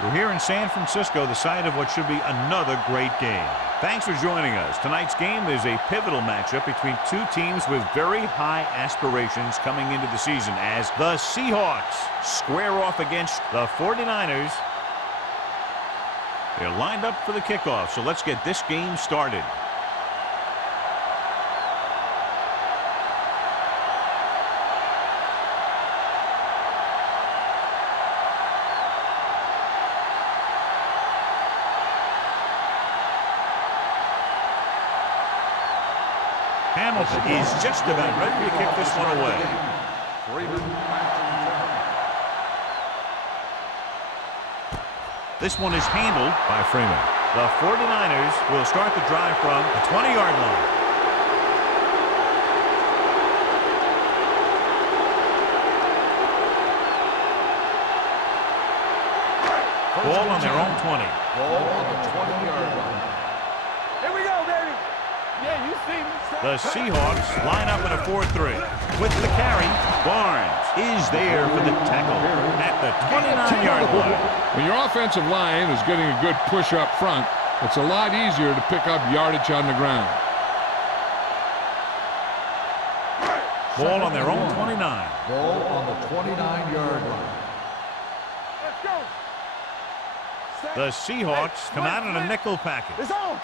We're here in San Francisco, the site of what should be another great game. Thanks for joining us. Tonight's game is a pivotal matchup between two teams with very high aspirations coming into the season as the Seahawks square off against the 49ers. They're lined up for the kickoff, so let's get this game started. Hamilton is just about ready to kick this one away. This one is handled by Freeman. The 49ers will start the drive from the 20-yard line. Ball on their own 20. Ball on the 20-yard line. Here we go, baby. Yeah, you see me. The Seahawks line up in a 4-3. With the carry, Barnes is there for the tackle at the 29-yard line. When your offensive line is getting a good push up front, it's a lot easier to pick up yardage on the ground. Ball on their own 29. Ball on the 29-yard line. Let's go. The Seahawks come out in a nickel package. It's on.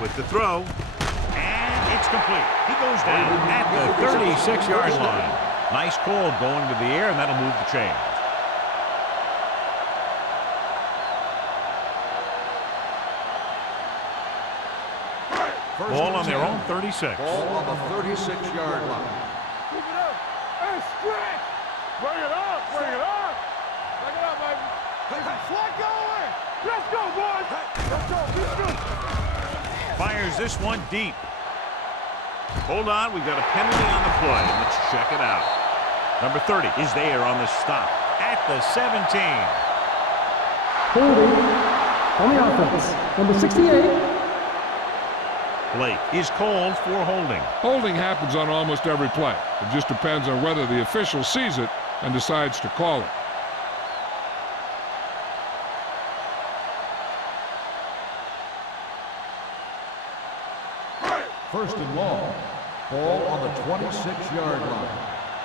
With the throw, and it's complete. He goes down at the 36-yard line. Nice call going to the air, and that'll move the chains. Ball on their own 36. Ball on the 36-yard line. Keep it up. Hey, stretch. Bring it up. Bring it up. Bring it up, baby. Flat going. Let's go, boys. Let's go. Let's go. Fires this one deep. Hold on, we've got a penalty on the play. Let's check it out. Number 30 is there on the stop at the 17. Holding on the offense. Number 68. Blake is called for holding. Holding happens on almost every play. It just depends on whether the official sees it and decides to call it. First and long. Ball on the 26-yard line.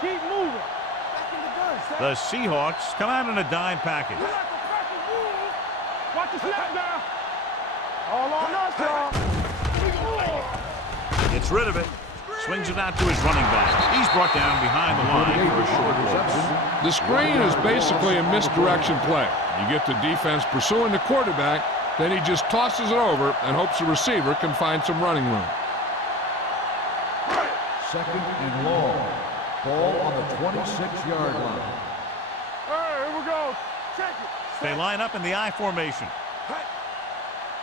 Keep moving. Back in the gun, Sam. The Seahawks come out in a dime package. Watch the snap now. All on us, y'all. Gets rid of it. Swings it out to his running back. He's brought down behind the line for a short loss. The screen is basically a misdirection play. You get the defense pursuing the quarterback, then he just tosses it over and hopes the receiver can find some running room. Second and long. Ball on the 26-yard line. Hey, here we go. Check it. They line up in the I formation.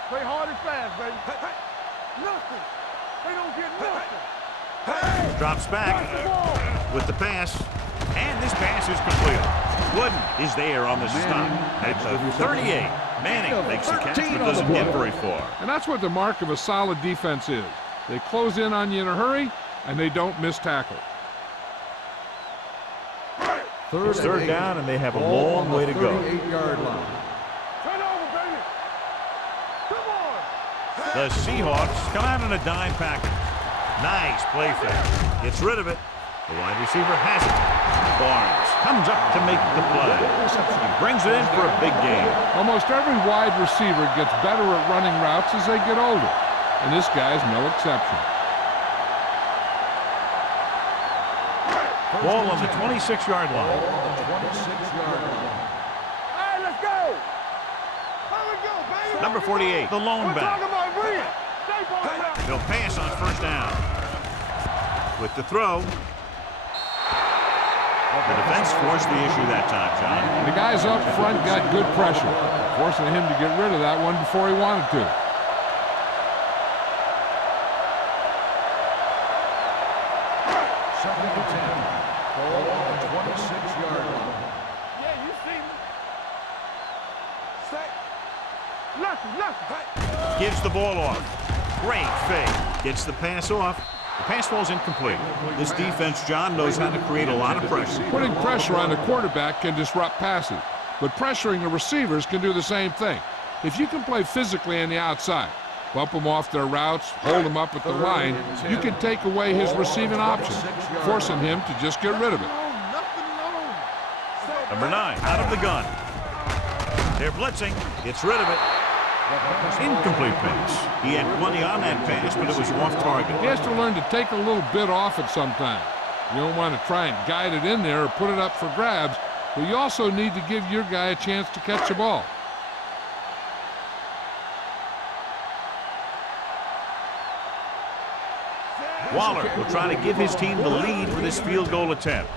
Play hard and fast, baby. Nothing. They don't get nothing. Drops back with the pass, and this pass is completed. Wooden is there on the stop at the 38. Manning makes the catch but doesn't get very far. And that's what the mark of a solid defense is. They close in on you in a hurry, and they don't miss tackle. It's third down, and they have a long way to go. 38-yard line. Turn over, baby. Come on. The Seahawks come out in a dime package. Nice play fake. Gets rid of it. The wide receiver has it. Barnes comes up to make the play. He brings it in for a big game. Almost every wide receiver gets better at running routes as they get older, and this guy's no exception. Ball on the 26-yard line. Ball on the 26-yard line. Hey, let's go. Here we go, baby. Number 48, the lone We're talking back. about Reed. Stay for it now. He'll pass on first down. With the throw. The defense forced the issue that time, John. The guys up front got good pressure, forcing him to get rid of that one before he wanted to. Second and 10. Ball on the 26-yard line. Yeah, you see me. Stay. Nothing. Gives the ball off. Great fake. Gets the pass off. The pass falls incomplete. This defense, John, knows how to create a lot of pressure. Putting pressure on the quarterback can disrupt passes. but pressuring the receivers can do the same thing. If you can play physically on the outside, bump them off their routes, hold them up at the line, you can take away his receiving option, forcing him to just get rid of it. Number 9, out of the gun. They're blitzing. Gets rid of it. Incomplete pass. He had plenty on that pass, but it was off target. He has to learn to take a little bit off it sometimes. You don't want to try and guide it in there or put it up for grabs, but you also need to give your guy a chance to catch the ball. Waller will try to give his team the lead with this field goal attempt.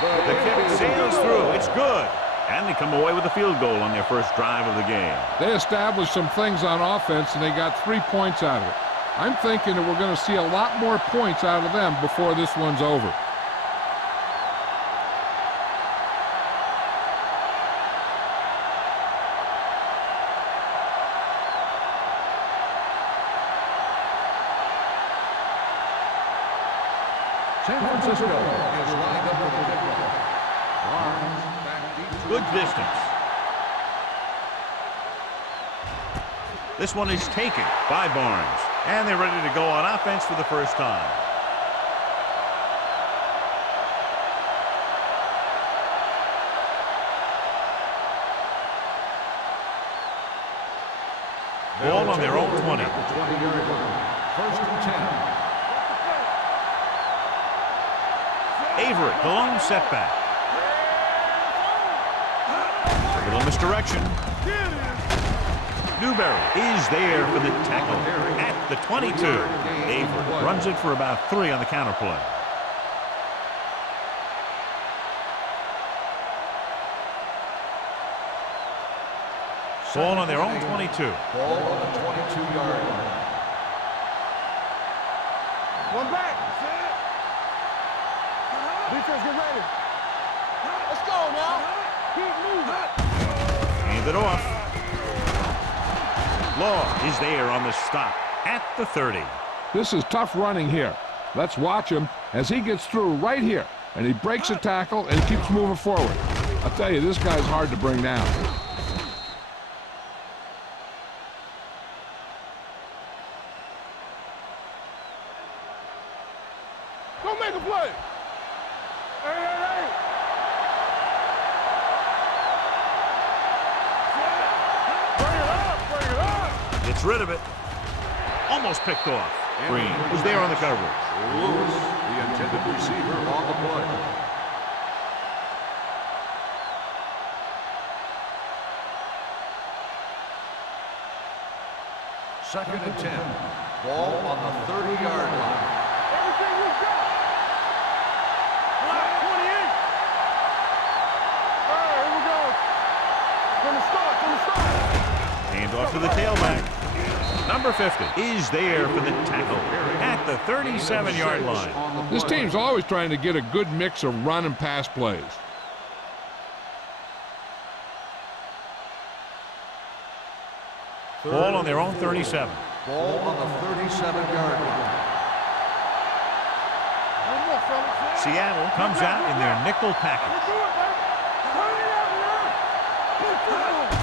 The kick sails through. It's good. And they come away with a field goal on their first drive of the game. They established some things on offense, and they got 3 points out of it. I'm thinking that we're going to see a lot more points out of them before this one's over. San Francisco is lined up for the kickoff. Barnes back deep. Good distance. This one is taken by Barnes. And they're ready to go on offense for the first time. Ball on their own 20. 20-yard line. First and 10. Avery, the lone setback. A little misdirection. Newberry is there for the tackle at the 22. Avery runs it for about 3 on the counter play. Ball on their own 22. Ball on the 22-yard line. One back. Defense, get ready. Let's go now. Keep moving. Hand it off. Law is there on the stop at the 30. This is tough running here. Let's watch him as he gets through right here, and he breaks a tackle and keeps moving forward. I'll tell you, this guy's hard to bring down. Go make a play. Hey. Bring it up. Gets rid of it. Almost picked off. Green was there on the coverage. Lewis, the intended receiver, on the play. Second and 10. Ball on the 30-yard line. Everything we've got. 28. All right, here we go. From the start. Hand off to the tailback. Number 50 is there for the tackle at the 37-yard line. This team's always trying to get a good mix of run and pass plays. Ball on their own 37. Ball on the 37-yard line. One more, fellas. Seattle comes out in their nickel package.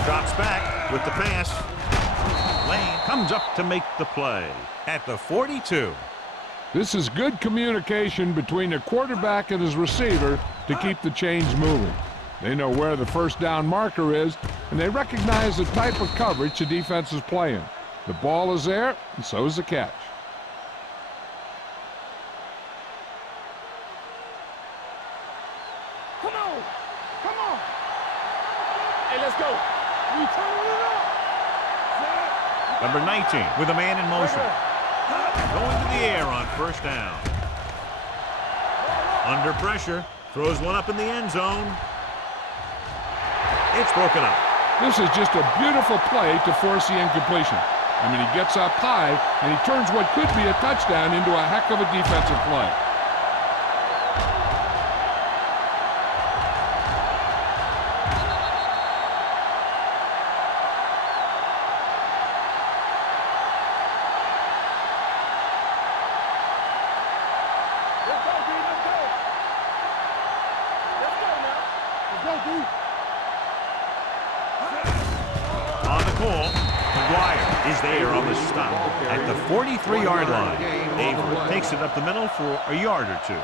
Drops back with the pass. Lane comes up to make the play at the 42. This is good communication between the quarterback and his receiver to keep the chains moving. They know where the first down marker is, and they recognize the type of coverage the defense is playing. The ball is there, and so is the catch. Come on. Come on. Hey, let's go. We turn it up. Number 19 with a man in motion. Going to the air on first down. Under pressure. Throws one up in the end zone. It's broken up. This is just a beautiful play to force the incompletion. I mean, he gets up high, and he turns what could be a touchdown into a heck of a defensive play. Let's go, now. Let's go, On the call, McGuire is there on the stop at the 43-yard line. Avery takes it up the middle for a yard or two.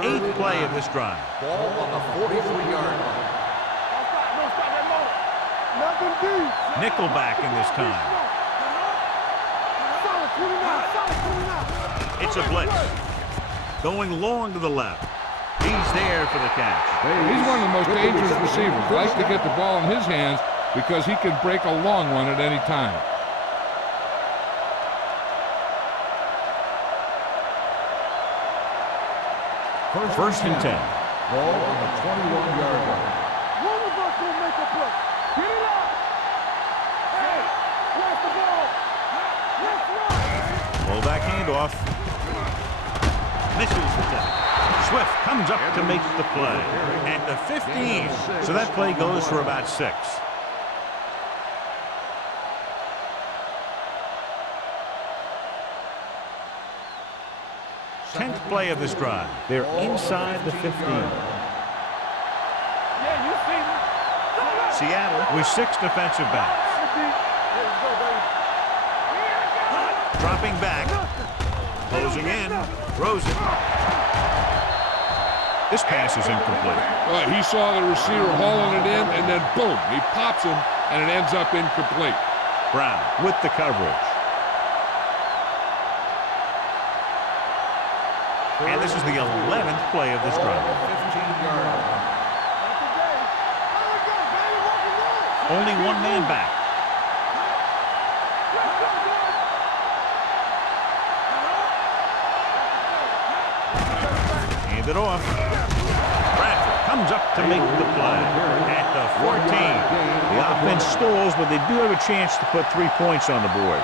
Eighth play of this drive. Ball on the 43-yard line. Nickelback in this time. It's a blitz. Going long to the left. He's there for the catch. He's one of the most dangerous receivers. Likes to get the ball in his hands because he can break a long one at any time. First and 10. Ball on the 21-yard line. One of us will make a play. Get it up. Hey, watch the ball. Let's run. Fullback handoff. Misses the tackle. Swift comes up to make the play at the 15. So that play goes for about 6. Tenth play of this drive. They're inside the 15. Seattle with 6 defensive backs. Dropping back. Closing in. Throws it. This pass is incomplete. Well, he saw the receiver hauling it in, and then boom, he pops him, and it ends up incomplete. Brown with the coverage. And this is the 11th play of this drive. 15-yard line. Only one man back. Hand it off. Bradford comes up to make the play at the 14. The offense stalls, but they do have a chance to put 3 points on the board.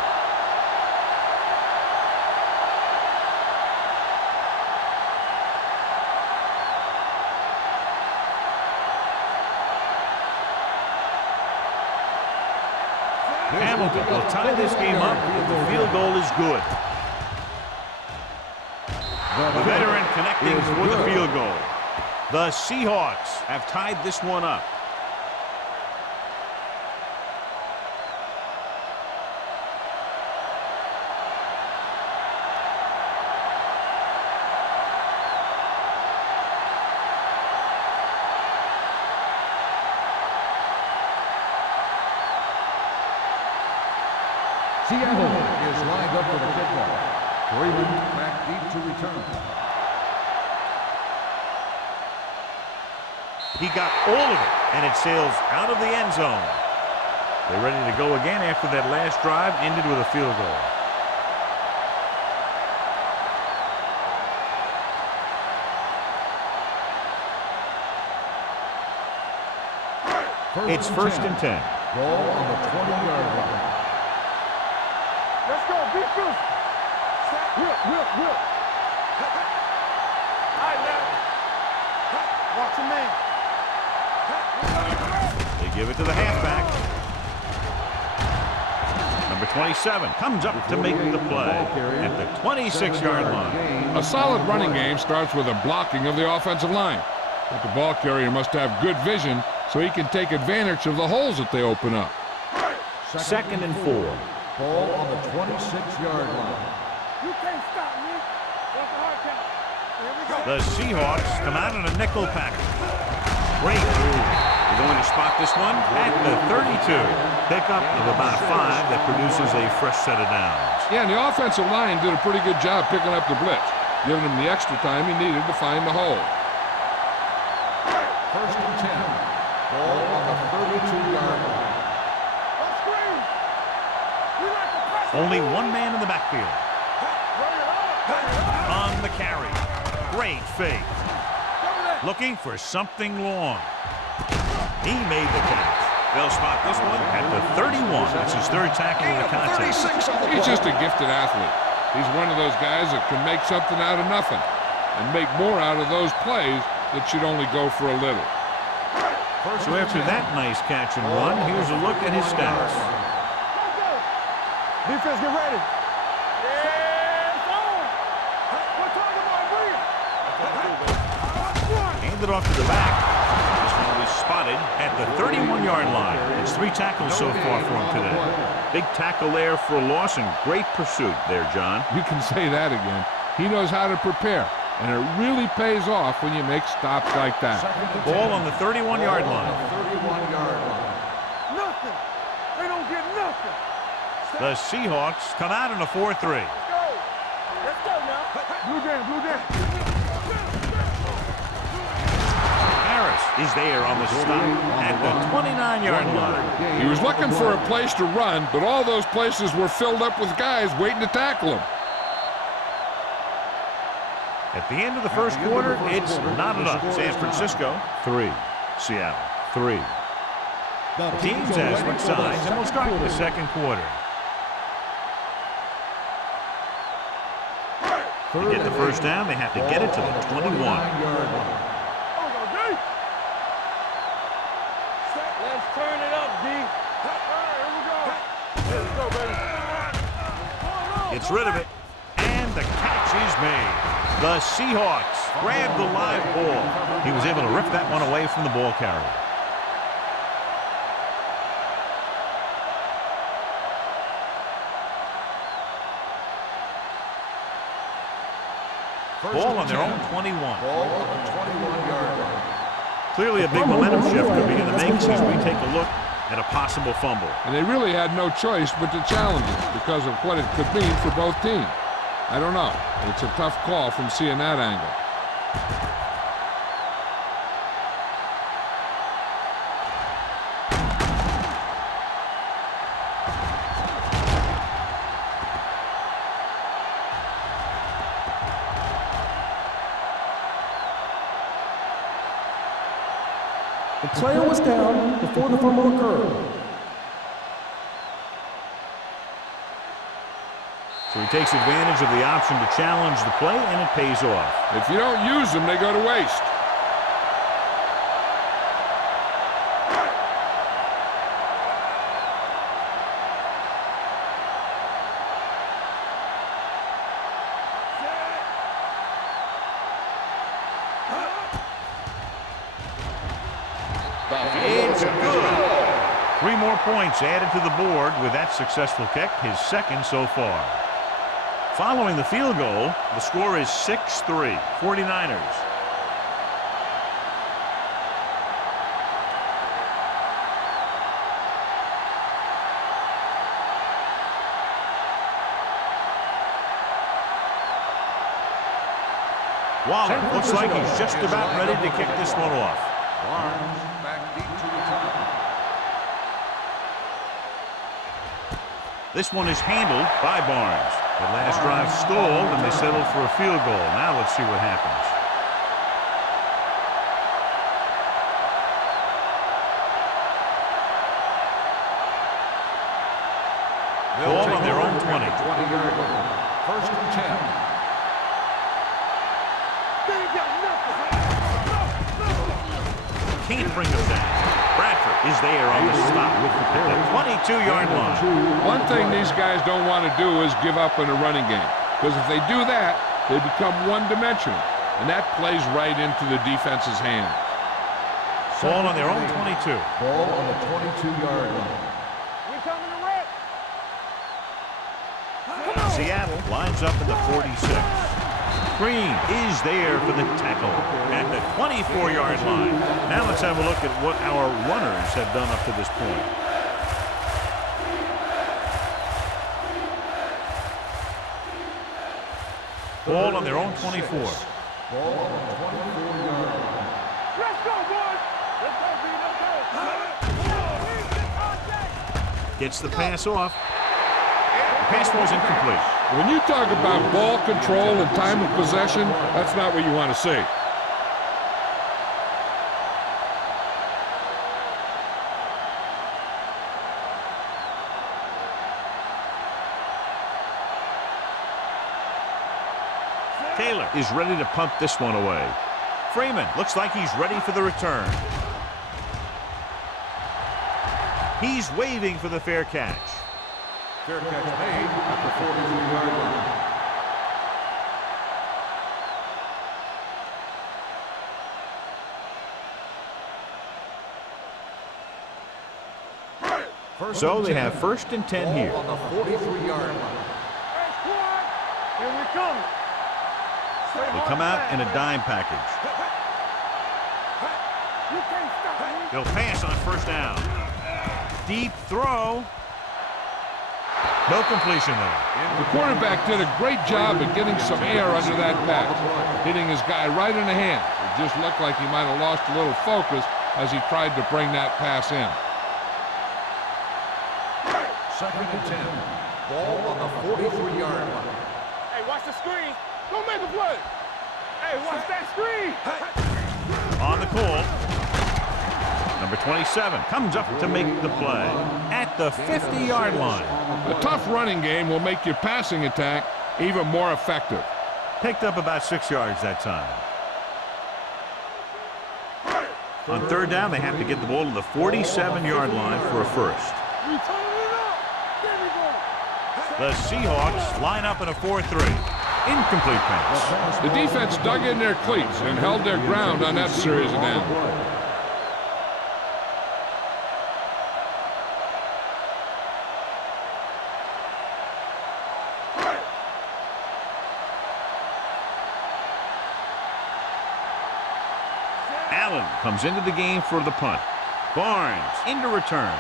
Hamilton will tie this game up if the field goal is good. The veteran connecting for the field goal. The Seahawks have tied this one up. Seattle is lined up for the kickoff. Freeman back deep to return. He got all of it, and it sails out of the end zone. They're ready to go again after that last drive ended with a field goal. It's first and 10. Ball on the 20-yard line. Let's go, beat first. Whip. All right, now. Watch your man. They give it to the halfback. Number 27 comes up to make the play at the 26-yard line. A solid running game starts with a blocking of the offensive line. But the ball carrier must have good vision so he can take advantage of the holes that they open up. Second and 4. Ball on the 26-yard line. You can't stop me. That's a hard count. Here we go. The Seahawks come out in a nickel package. Great move. They're going to spot this one at the 32. Pickup of about 5 that produces a fresh set of downs. Yeah, and the offensive line did a pretty good job picking up the blitz, giving him the extra time he needed to find the hole. First and 10. Ball on the 32-yard line. Let's scream. We like to press. Only one man in the backfield. On the carry. Great fake. Looking for something long. He made the catch. They'll spot this one at the 31. That's his 3rd tackle of the contest. He's just a gifted athlete. He's one of those guys that can make something out of nothing and make more out of those plays that should only go for a little. So after that nice catch and run, here's a look at his stats. Defense, get ready. Yeah, it's on. it off to the back. This one will be spotted at the 31-yard line. It's 3 tackles so far for him today. Big tackle there for a loss and great pursuit there, John. You can say that again. He knows how to prepare, and it really pays off when you make stops like that. Ball on the 31-yard line. 31-yard line. Nothing. They don't get nothing. The Seahawks come out in a 4-3. Let's go. Let's go now. Blue jam, blue jam. Harris is there on the stop at the 29-yard line. He was looking for a place to run, but all those places were filled up with guys waiting to tackle him. At the end of the first quarter, it's not enough. San Francisco, 3. Seattle, 3. The teams have switched sides, and we'll start the second quarter. To get the first down, they have to get it to the 21. Let's turn it up, D. Here we go. Let's go, baby. Gets rid of it, and the catch is made. The Seahawks grabbed the live ball. He was able to rip that one away from the ball carrier. Ball on their own 21. Ball on the 21-yard line. Clearly a big momentum shift could be in the making as we take a look at a possible fumble. And they really had no choice but to challenge it because of what it could mean for both teams. I don't know. It's a tough call from seeing that angle. The player was down before the fumble occurred. So he takes advantage of the option to challenge the play, and it pays off. If you don't use them, they go to waste. It's good. 3 more points added to the board with that successful kick, his second so far. Following the field goal, the score is 6-3, 49ers. Waller looks like he's just about ready to kick this one off. Barnes back deep to return. This one is handled by Barnes. The last drive stalled, and they settled for a field goal. Now let's see what happens. Ball on their own 20. 20-yard line. First and 10. Can't bring them down. Bradford is there on the stop at the 22-yard line. One thing these guys don't want to do is give up in a running game. Because if they do that, they become one-dimensional. And that plays right into the defense's hands. Ball on their own 22. Ball on the 22-yard line. We're coming to rip. Seattle lines up in the 46. Green is there for the tackle at the 24-yard line. Now let's have a look at what our runners have done up to this point. Ball on their own 24. Ball on the 24-yard line. Let's go, boys. Let's go, B. Let's go. Gets the pass off. The pass was incomplete. When you talk about ball control and time of possession, that's not what you want to see. Taylor is ready to punt this one away. Freeman looks like he's ready for the return. He's waving for the fair catch. Fair catch made at the 43-yard line. So they have 1st and 10 here. On the 43-yard line. Hey, squad! Here we come. They come out in a dime package. You can't stop me. They'll pass on 1st down. Deep throw. No completion there. The quarterback did a great job of getting some air under that pass, hitting his guy right in the hand. It just looked like he might have lost a little focus as he tried to bring that pass in. 2nd and 10. Ball on the 43-yard line. Hey, watch the screen. Don't make a play. Hey, watch that screen. On the call. Number 27 comes up to make the play at the 50-yard line. A tough running game will make your passing attack even more effective. Picked up about 6 yards that time. On 3rd down, they have to get the ball to the 47-yard line for a 1st. We turning it up. There we go. The Seahawks line up in a 4-3. Incomplete pass. The defense dug in their cleats and held their ground on that series of downs. Allen comes into the game for the punt. Barnes into return.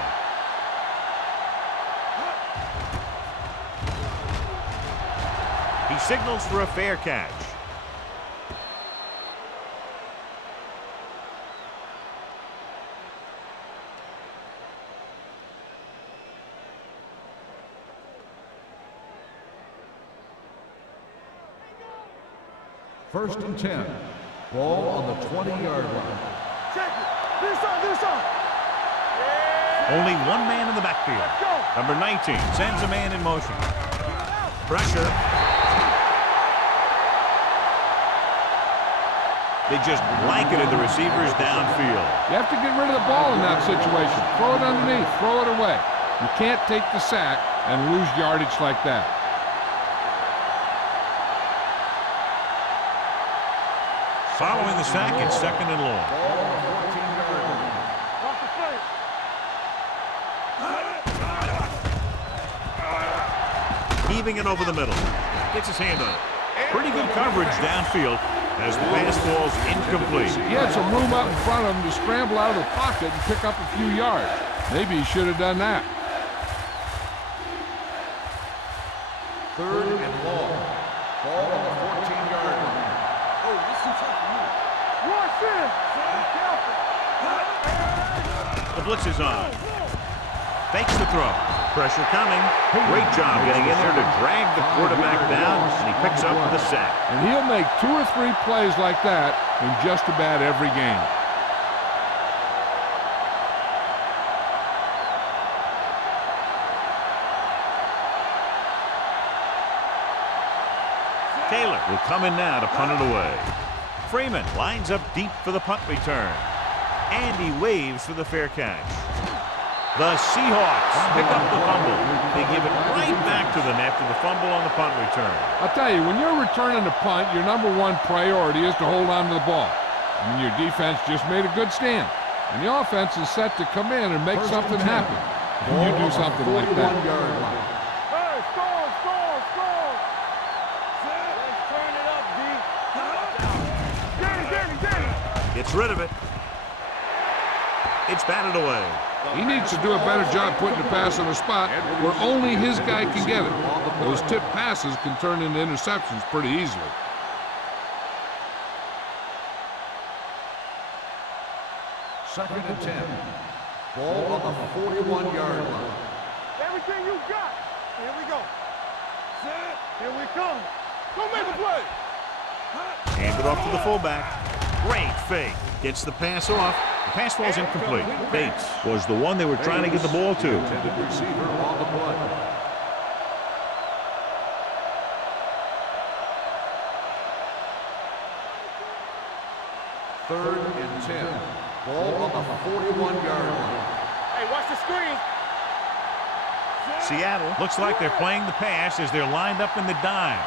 He signals for a fair catch. First and 10. Ball on the 20-yard line. Check it. This on. Only one man in the backfield. Number 19 sends a man in motion. Pressure. They just blanketed the receivers downfield. You have to get rid of the ball in that situation. Throw it underneath. Throw it away. You can't take the sack and lose yardage like that. Following the sack, it's 2nd and long. Watch the play. Heaving it over the middle. Gets his hand on it. Pretty good coverage downfield as the pass falls incomplete. He had some room out in front of him to scramble out of the pocket and pick up a few yards. Maybe he should have done that. 3rd and long. Ball on the 14-yard line. Oh, this is tough for you. Watch this. The blitz is on. Fakes the throw. Pressure coming. Great job getting in there to drag the quarterback down, and he picks up the sack. And he'll make 2 or 3 plays like that in just about every game. Taylor will come in now to punt it away. Freeman lines up deep for the punt return. And he waves for the fair catch. The Seahawks pick up the fumble. They give it right back to them after the fumble on the punt return. I'll tell you, when you're returning a punt, your number 1 priority is to hold on to the ball. And your defense just made a good stand. And the offense is set to come in and make something happen. When you do something like that. Hey, score. Let's turn it up, D. Gets rid of it. It's batted away. He needs to do a better job putting the pass on a spot where only his guy can get it. Those tip passes can turn into interceptions pretty easily. Second and 10. Ball on the 41-yard line. Everything you got. Here we go. Here we come. Go make a play. Hand it off to the fullback. Great fake. Gets the pass off. The pass falls incomplete. Bates was the one they were trying to get the ball to. Intended receiver on the play. Third and 10. Ball on the 41-yard line. Hey, watch the screen. Seattle looks like they're playing the pass as they're lined up in the dime.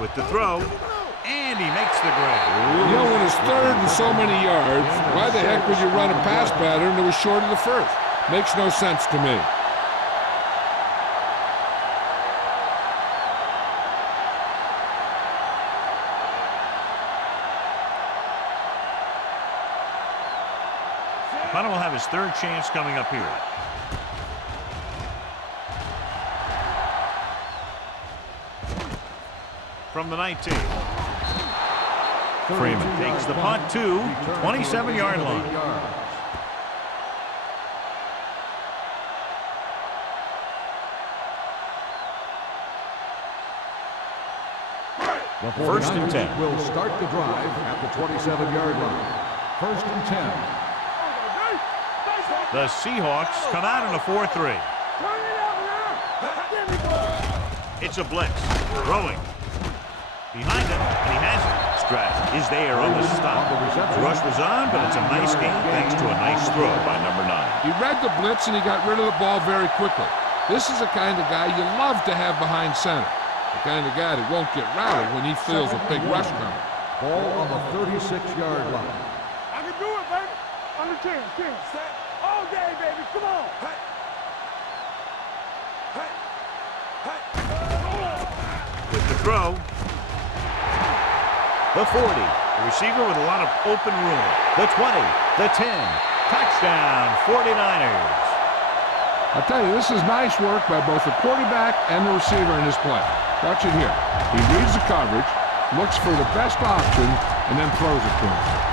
With the throw, and And he makes the grab. You know, when it's third and so many yards, why the heck would you run a pass pattern that was short of the first? Makes no sense to me. Hunter will have his third chance coming up here. From the 19. Freeman takes the punt to 27-yard line. First and 10. Will start the drive at the 27-yard line. First and 10. The Seahawks come out in a 4-3. It's a blitz. Throwing. Behind him, and he has it. Stroud is there on the stop. The rush was on, but it's a nice game thanks to a nice throw by number 9. He read the blitz and he got rid of the ball very quickly. This is the kind of guy you love to have behind center. The kind of guy that won't get rattled when he feels a big rush coming. Ball on the 36-yard line. I can do it, baby. Under 10. All day, baby. Come on. With the throw. The 40. The receiver with a lot of open room. The 20. The 10. Touchdown, 49ers. I'll tell you, this is nice work by both the quarterback and the receiver in this play. Watch it here. He reads the coverage, looks for the best option, and then throws it to him.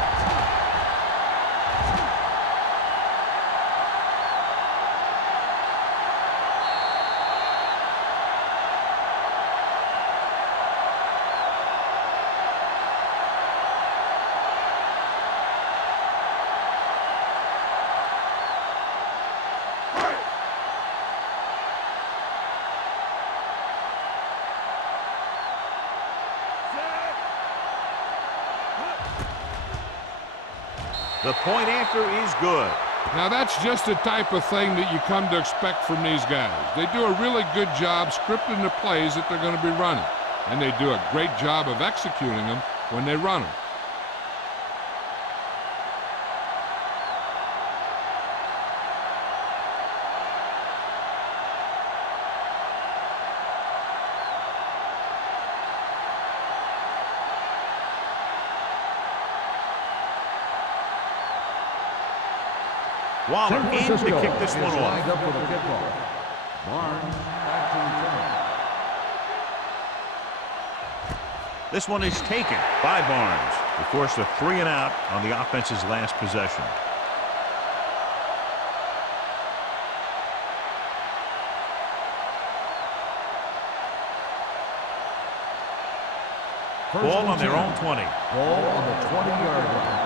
The point after is good. Now that's just the type of thing that you come to expect from these guys. They do a really good job scripting the plays that they're going to be running. And they do a great job of executing them when they run them. Waller in to kick this one off. Lined up for the kickoff. Barnes back to return. This one is taken by Barnes. They forced a 3-and-out on the offense's last possession. Ball on their own 20. Ball on the 20-yard line.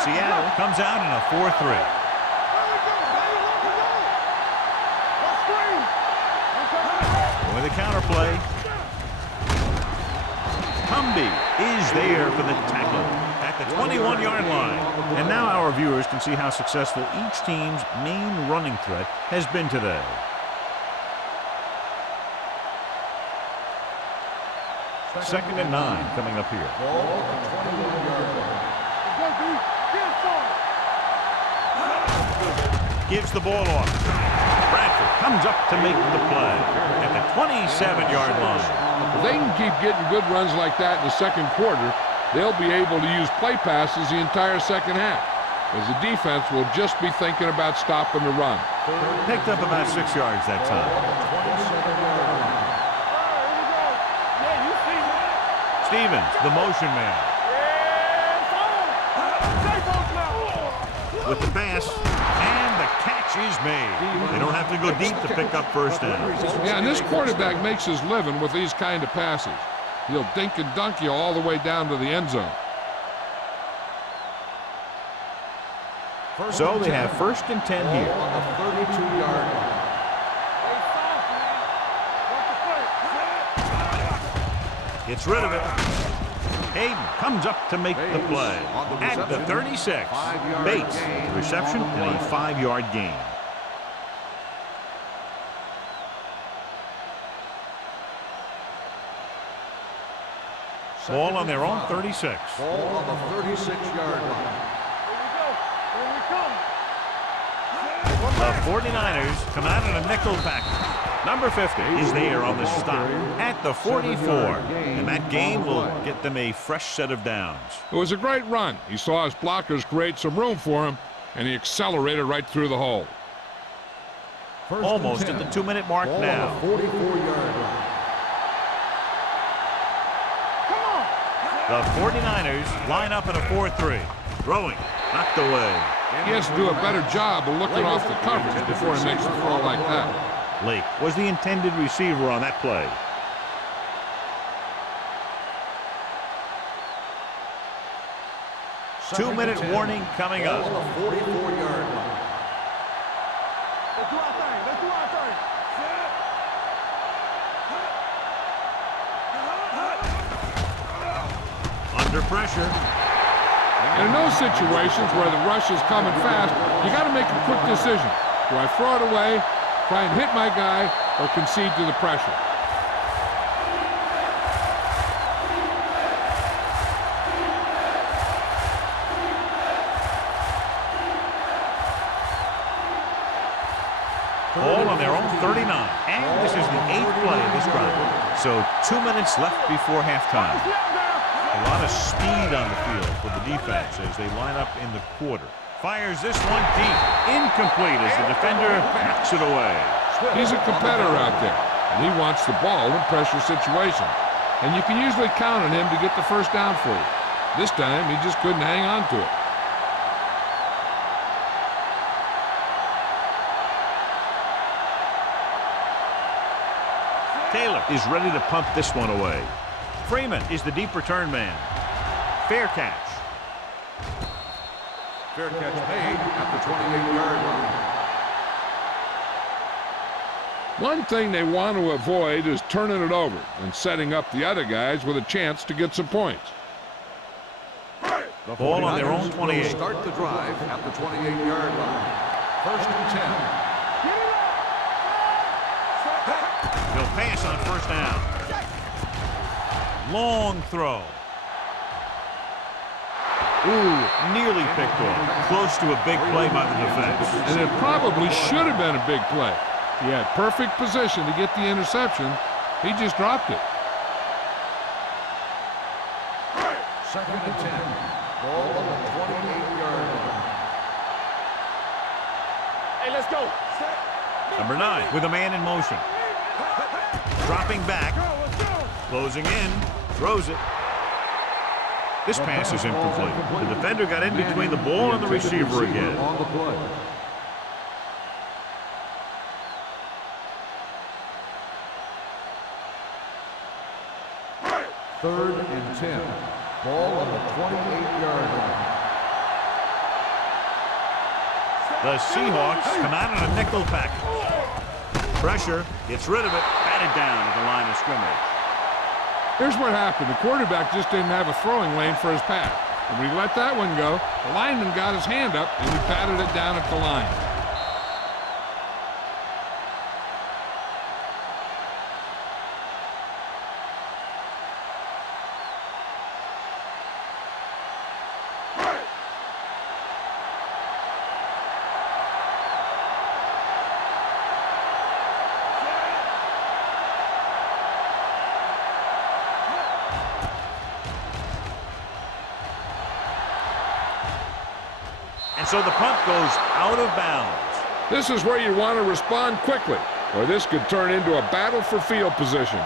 Seattle comes out in a 4-3. With a counter play. Humby is there for the tackle at the 21-yard line. And now our viewers can see how successful each team's main running threat has been today. Second and 9 coming up here. Ball on the 21-yard line. Gives the ball off. Bradford comes up to make the play at the 27-yard line. If they can keep getting good runs like that in the second quarter, they'll be able to use play passes the entire second half, as the defense will just be thinking about stopping the run. Picked up about 6 yards that time. Stevens, the motion man. With the pass, and the catch is made. They don't have to go deep to pick up first down. Yeah, and this quarterback makes his living with these kind of passes. He'll dink and dunk you all the way down to the end zone. So they have first and 10 here. On the 32-yard line. Gets rid of it. Hayden comes up to make the play at the 36. Bates, the reception, and a 5-yard gain. Ball on their own 36. Ball on the 36-yard line. The 49ers come out in a nickel package. Number 50 is there on the stop at the 44. And that gain will get them a fresh set of downs. It was a great run. He saw his blockers create some room for him, and he accelerated right through the hole. Almost at the 2-minute mark now. 44-yard line. The 49ers line up in a 4-3. Throwing, knocked away. He has to do a better job of looking off the coverage before he makes a throw like that. Lake was the intended receiver on that play. Two-minute warning coming up. Ball on the 44-yard line. Let's do our thing. Let's do our thing. Under pressure. And in those situations where the rush is coming fast, you got to make a quick decision. Do I throw it away, try and hit my guy, or concede to the pressure? Ball on their own 39. And this is the 8th play of this drive. So 2 minutes left before halftime. A lot of speed on the field for the defense as they line up in the quarter. Fires this one deep. Incomplete as the defender knocks it away. He's a competitor out there, and he wants the ball in pressure situations. And you can usually count on him to get the first down for you. This time, he just couldn't hang on to it. Taylor is ready to pump this one away. Freeman is the deep return man. Fair catch. Fair catch made at the 28-yard line. One thing they want to avoid is turning it over and setting up the other guys with a chance to get some points. The Ball on their 49ers own 28. will start the drive at the 28-yard line. First and 10. He'll pass on first down. Long throw. Ooh, nearly picked off. Close to a big play by the defense. And it probably should have been a big play. He had perfect position to get the interception. He just dropped it. Second and 10. Ball on the 28-yard line. Hey, let's go. Number 9 with a man in motion. Dropping back. Closing in. Throws it. This pass is incomplete. The defender got in between the ball and the receiver again. On the play. Third and 10. Ball on the 28-yard line. The Seahawks come out in a nickel package. Pressure, gets rid of it, batted down at the line of scrimmage. Here's what happened. The quarterback just didn't have a throwing lane for his pass. And when he let that one go, the lineman got his hand up and he patted it down at the line. And so the punt goes out of bounds. This is where you want to respond quickly, or this could turn into a battle for field position.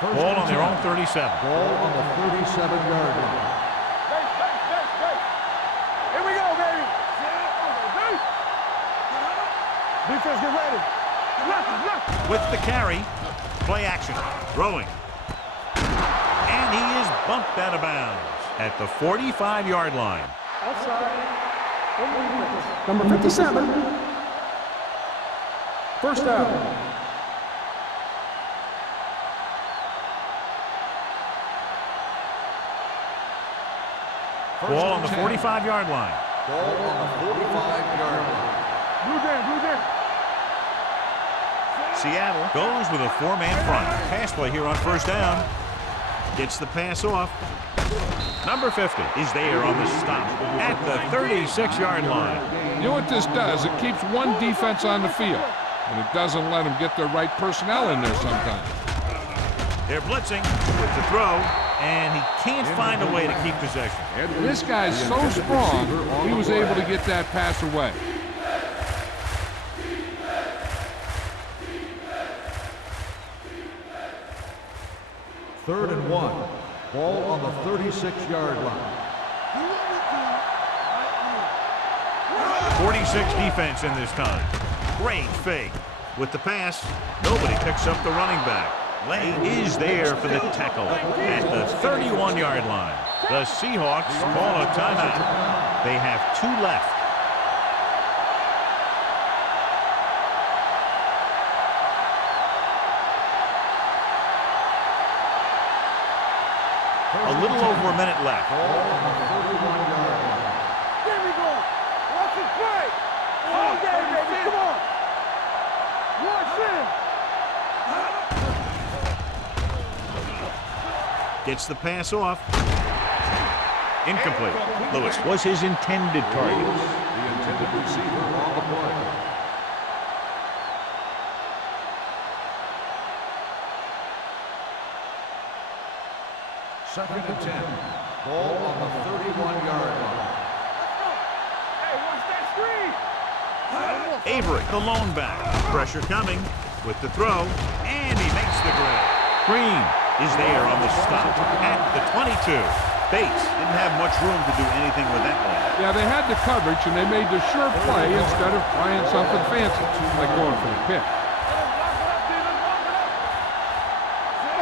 Ball on their own 37. Ball on the 37-yard line. Here we go, baby. Defense, get ready. With the carry, play action, throwing. And he is bumped out of bounds at the 45-yard line. Number 57. First down. Ball on the 45-yard line. Ball on the 45-yard line. Blue jam, blue jam. Seattle goes with a four-man front. Pass play here on first down. Gets the pass off. Number 50 is there on the stop at the 36-yard line. You know what this does? It keeps one defense on the field, and it doesn't let them get the right personnel in there sometimes. They're blitzing with the throw, and he can't find a way to keep possession. This guy's so strong, he was able to get that pass away. Third and 1. Ball on the 36-yard line. 46 defense in this time. Great fake. With the pass, nobody picks up the running back. Lane is there for the tackle at the 31-yard line. The Seahawks call a timeout. They have 2 left. A little over a minute left. There we go. Watch it play. Oh, yeah, baby. Come on. Watch him. Gets the pass off. Incomplete. Lewis was his intended target. The intended receiver on the play. Second and 10. Ball on the 31-yard line. Hey, watch that screen. Avery, the lone back. Pressure coming with the throw, and he makes the grab. Green is there on the stop at the 22. Bates didn't have much room to do anything with that one. Yeah, they had the coverage, and they made the sure play instead of trying something fancy, like going for the pick.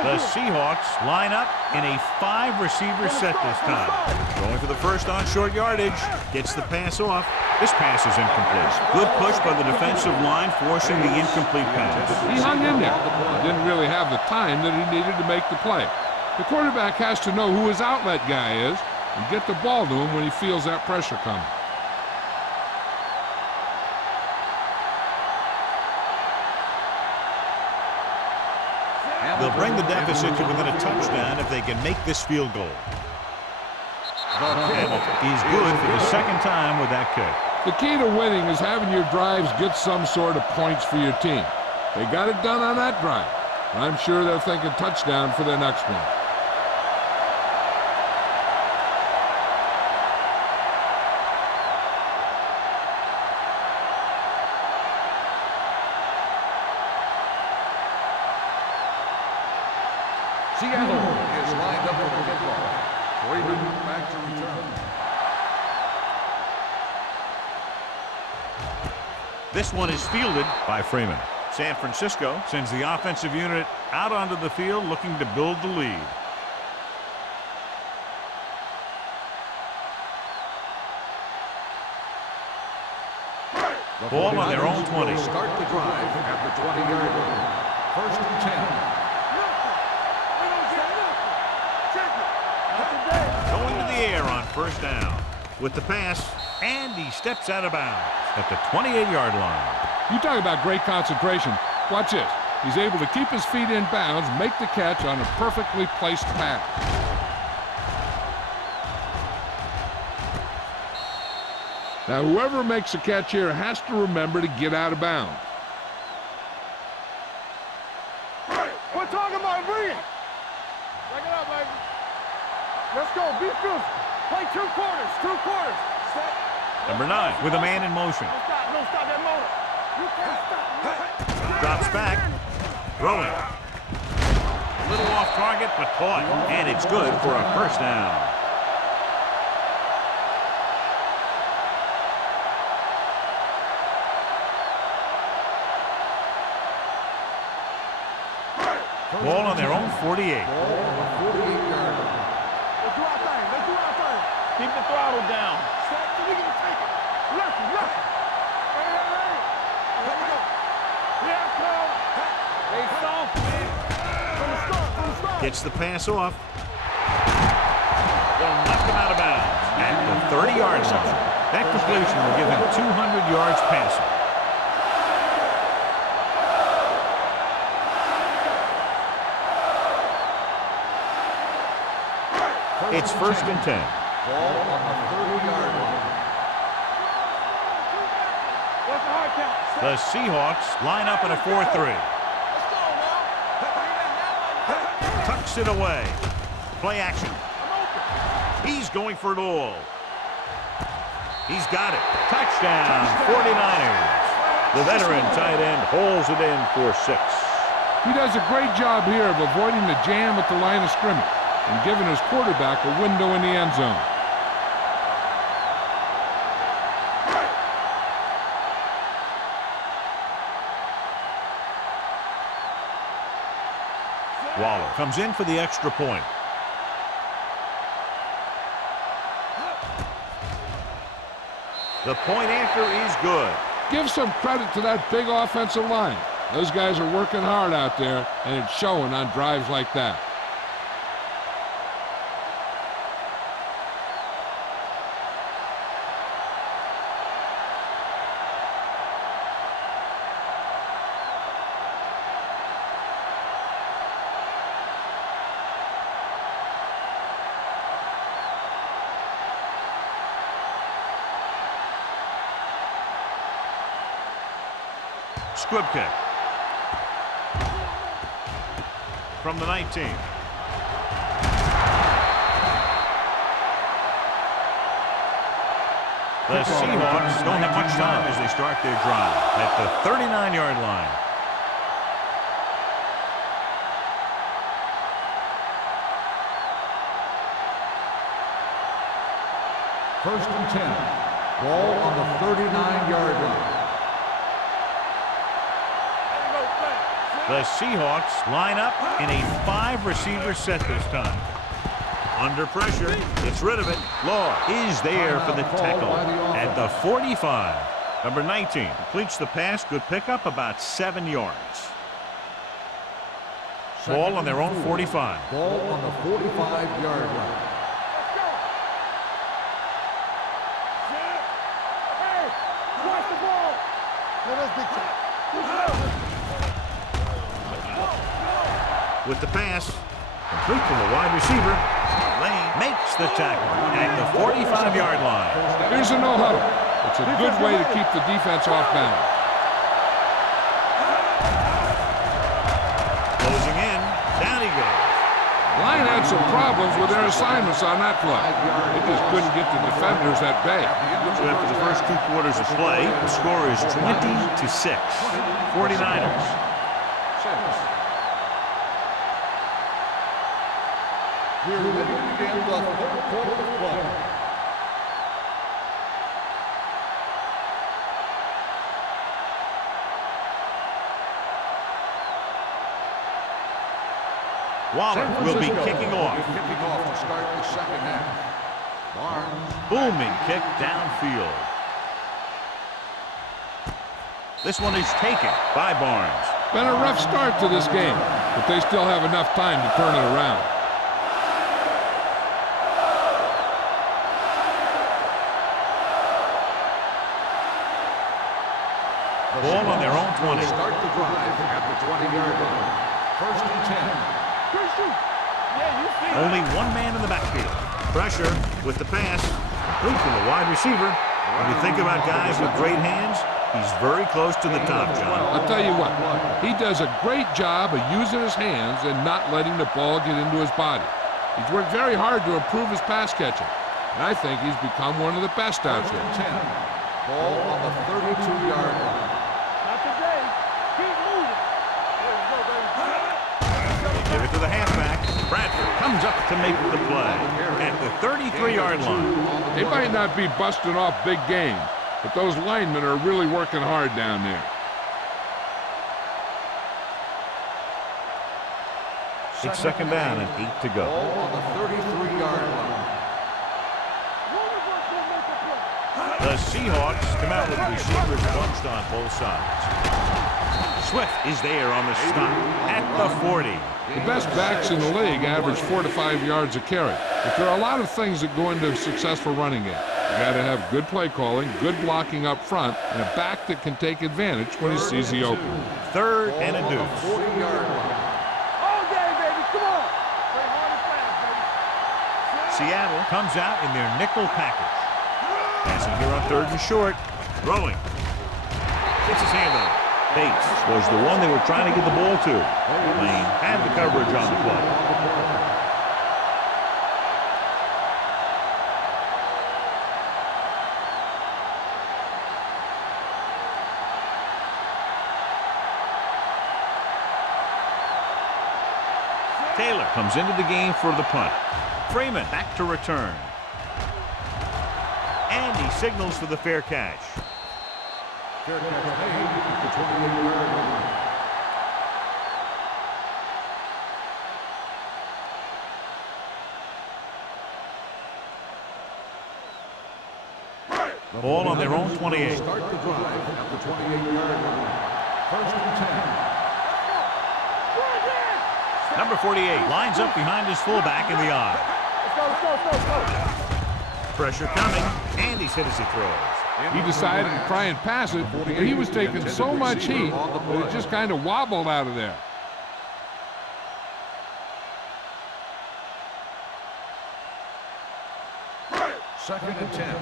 The Seahawks line up in a 5-receiver set this time. Going for the first on short yardage. Gets the pass off. This pass is incomplete. Good push by the defensive line, forcing the incomplete pass. He hung in there. He didn't really have the time that he needed to make the play. The quarterback has to know who his outlet guy is and get the ball to him when he feels that pressure coming. They'll bring the deficit to within a touchdown if they can make this field goal. And he's good for the second time with that kick. The key to winning is having your drives get some sort of points for your team. They got it done on that drive. I'm sure they're thinking touchdown for their next one. Seattle is lined up for the kickoff. Freeman back to return. This one is fielded by Freeman. San Francisco sends the offensive unit out onto the field looking to build the lead. Ball on their own 20. Start the drive at the 20-yard line. First and 10. Going to the air on first down. With the pass, and he steps out of bounds at the 28-yard line. You talk about great concentration. Watch this. He's able to keep his feet in bounds, make the catch on a perfectly placed pass. Now, whoever makes the catch here has to remember to get out of bounds. We're talking about bringing. Check it out, baby. Let's go. Be physical. Play 2 quarters. 2 quarters. Set. Number 9 with a man in motion. No stop. No stop that motor. You can't stop. Drops back. Throwing. A little off target, but caught. And it's good for a first down. Ball on their own 48. Ball on the 48-yard line. Let's do our thing. Let's do our thing. Keep the throttle down. Set. So we can take it. Left. Hey. Here we go. Yeah, come. Hey, soft, man. From the start. Gets the pass off. They'll knock him out of bounds at the 30-yard line. That completion will give him 200 yards passing. It's 1st and 10. Ball on the 30-yard line. What's the hard count? The Seahawks line up in a 4-3. Let's go now. Tucks it away. Play action. I'm open. He's going for it all. He's got it. Touchdown, 49ers. The veteran tight end holds it in for 6. He does a great job here of avoiding the jam at the line of scrimmage and giving his quarterback a window in the end zone. Waller comes in for the extra point. The point after is good. Give some credit to that big offensive line. Those guys are working hard out there, and it's showing on drives like that. Squib kick. From the 19. The Seahawks don't have much time as they start their drive at the 39-yard line. First and 10. Ball on the 39-yard line. The Seahawks line up in a 5-receiver set this time. Under pressure, gets rid of it. Law is there for the tackle at the 45. Number 19 completes the pass. Good pickup, about 7 yards. Ball on their own 45. Ball on the 45-yard line. Hey, watch the ball. Let us big time. With the pass, complete to the wide receiver. Lane makes the tackle at the 45-yard line. Here's a no-huddle. It's a good way to keep the defense off balance. Closing in, down he goes. Line had some problems with their assignments on that play. They just couldn't get the defenders at bay. So after the first 2 quarters of play, the score is 20-6. 49ers. We're ready to begin the 3rd quarter of play. Waller will be kicking off. Kicking off to start the second half. Barnes. Booming kick downfield. This one is taken by Barnes. Been a rough start to this game, but they still have enough time to turn it around. Ball on their own 20. Start the drive at the 20-yard line. First and 10. Yeah, you see. Only one man in the backfield. Pressure with the pass. Complete to the wide receiver. When you think about guys with great hands, he's very close to the top, John. I'll tell you what, he does a great job of using his hands and not letting the ball get into his body. He's worked very hard to improve his pass catching, and I think he's become one of the best out First there. and 10. Ball on the 32-yard line. Not today. Keep moving. There you go, baby. Give it to the halfback. Bradford comes up to make the play at the 33-yard line. They might not be busting off big games, but those linemen are really working hard down there. It's second down and 8 to go. Ball on the 33-yard line. The Seahawks come out with receivers bunched on both sides. Swift is there on the stop at the 40. The best backs in the league average 4 to 5 yards a carry. But there are a lot of things that go into a successful running game. You got to have good play calling, good blocking up front, and a back that can take advantage when he sees the opening. Third and a deuce. 40-yard line. All day, baby. Come on. Play hard and fast, baby. Seattle comes out in their nickel package. Passing here on 3rd and short. Throwing. Gets his hand on it. Bates was the one they were trying to get the ball to. Lane had the coverage on the play. Taylor comes into the game for the punt. Freeman back to return. And he signals for the fair catch. Fair catch made at the 28-yard line. Ball on their own 28. Start the drive at the 28-yard line. 1st and 10. Number 48 lines up behind his fullback in the eye. Pressure coming, and he's hit as he throws. He decided to try and pass it, but he was taking so much heat that it just kind of wobbled out of there. Second and 10.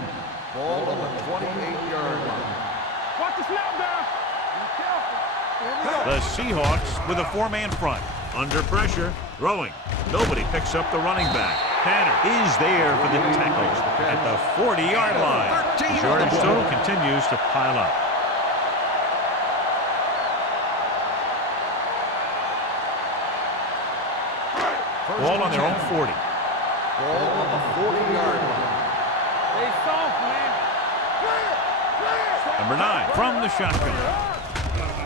Ball on the 28-yard line. Watch the snap down. The Seahawks with a 4-man front. Under pressure, throwing. Nobody picks up the running back. Tanner is there for the tackle at the 40-yard line. The yardage total continues to pile up. Ball on their own 40. Ball on the 40-yard line. Stay soft, man. Number 9 from the shotgun.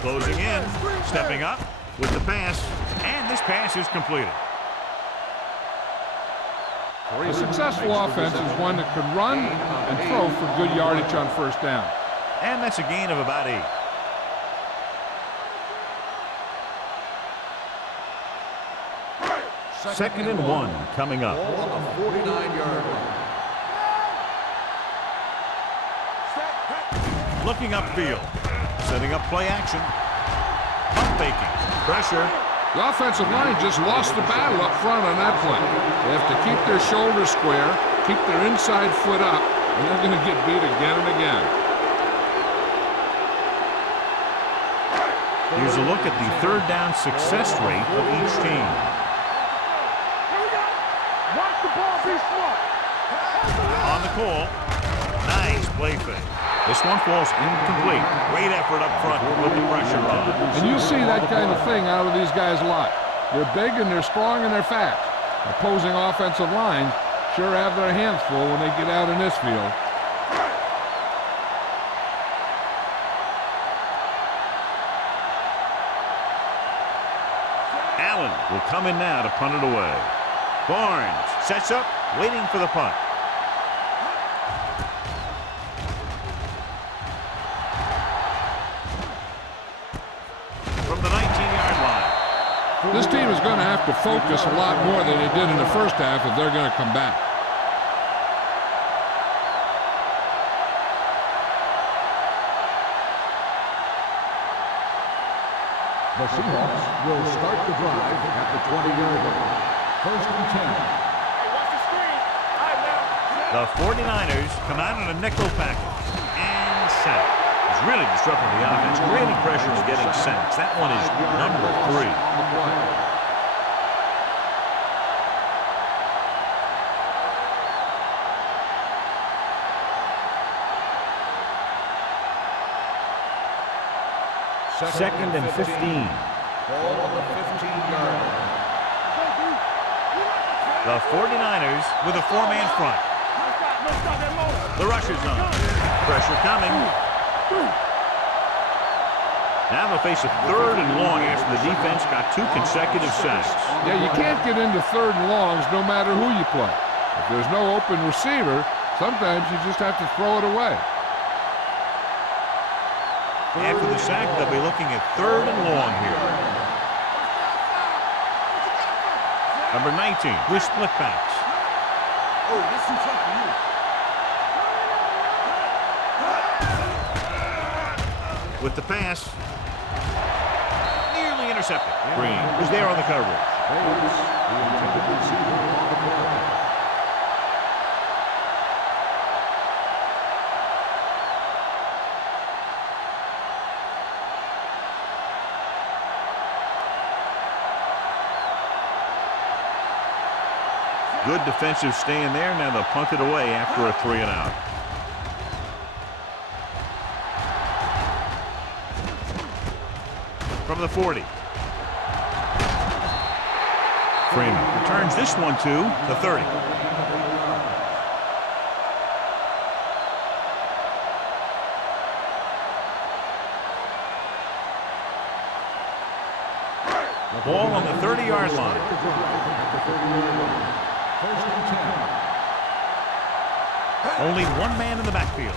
Closing in, stepping up with the pass, and this pass is completed. A successful offense is one that can run and throw for good yardage on 1st down. And that's a gain of about 8. Second and 1 coming up. Ball on the 49-yard line. Looking upfield, setting up play action. Pump faking, pressure. The offensive line just lost the battle up front on that play. They have to keep their shoulders square, keep their inside foot up, and they're going to get beat again and again. Here's a look at the 3rd down success rate of each team. Watch the ball be smart. On the call, nice play fake. This one falls incomplete. Great effort up front to put the pressure on. And you see that kind of thing out of these guys a lot. They're big and they're strong and they're fast. Opposing offensive lines sure have their hands full when they get out in this field. Allen will come in now to punt it away. Barnes sets up, waiting for the punt. This team is going to have to focus a lot more than they did in the 1st half if they're going to come back. The Seahawks will start the drive at the 20-yard line. 1st and 10. Hey, watch the screen. All right, now. The 49ers come out in a nickel package and sack. He's really disrupting the offense, creating pressure and getting sacks. That one is number 3. Second and 15. Ball on the 15-yard line. The 49ers with a 4-man front. The rush is on. Pressure coming. Now they'll face a 3rd and long after the defense got 2 consecutive sacks. Yeah, you can't get into 3rd and longs no matter who you play. If there's no open receiver, sometimes you just have to throw it away. After the sack, they'll be looking at 3rd and long here. Number 19 with split backs. Oh, this is tough for you. With the pass. Nearly intercepted. Green was there on the coverage. Good defensive stand there. Now they'll punt it away after a 3 and out. From the 40. Freeman returns this one to the 30. Ball on the 30-yard line. Only one man in the backfield.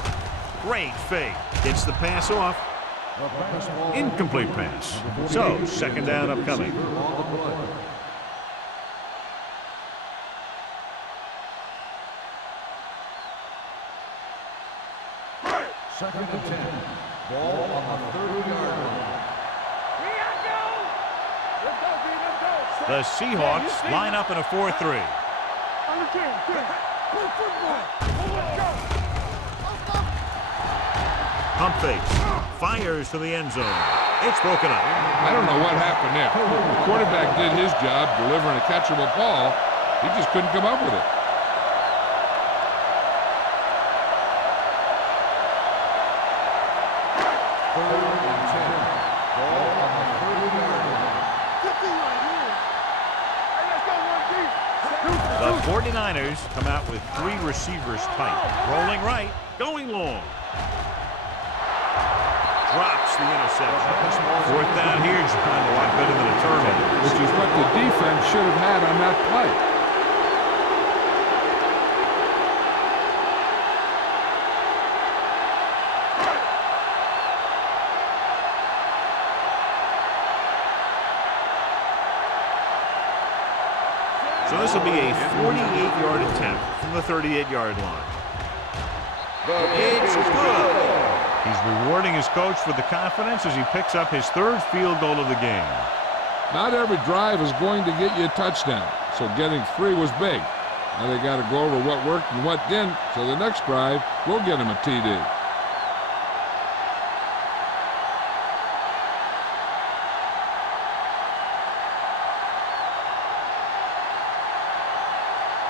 Great fake. Gets the pass off. Incomplete pass. So, second down upcoming. Second and 10. Ball on the 30-yard line. The Seahawks line up in a 4-3. Pump fakes. Fires to the end zone. It's broken up. I don't know what happened there. The quarterback did his job delivering a catchable ball. He just couldn't come up with it. The 49ers come out with 3 receivers tight. Rolling right, going long. Drops the interception. 4th down here, John, a lot better than a turnover. Which is what the defense should have had on that play. So this will be a 48-yard attempt from the 38-yard line. It's good. He's rewarding his coach for the confidence as he picks up his 3rd field goal of the game. Not every drive is going to get you a touchdown, so getting 3 was big. Now they got to go over what worked and what didn't, so the next drive will get him a TD.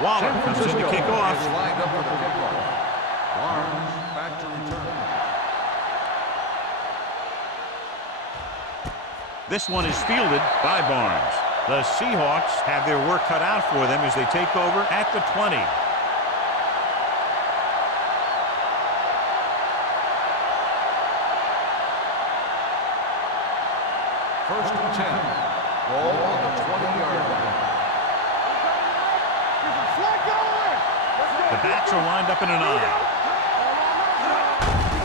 Waller comes in to kick off. Lined up for the kickoff. Barnes back to return. This one is fielded by Barnes. The Seahawks have their work cut out for them as they take over at the 20. First and 10. Ball on the 20-yard line. The backs are lined up in an I.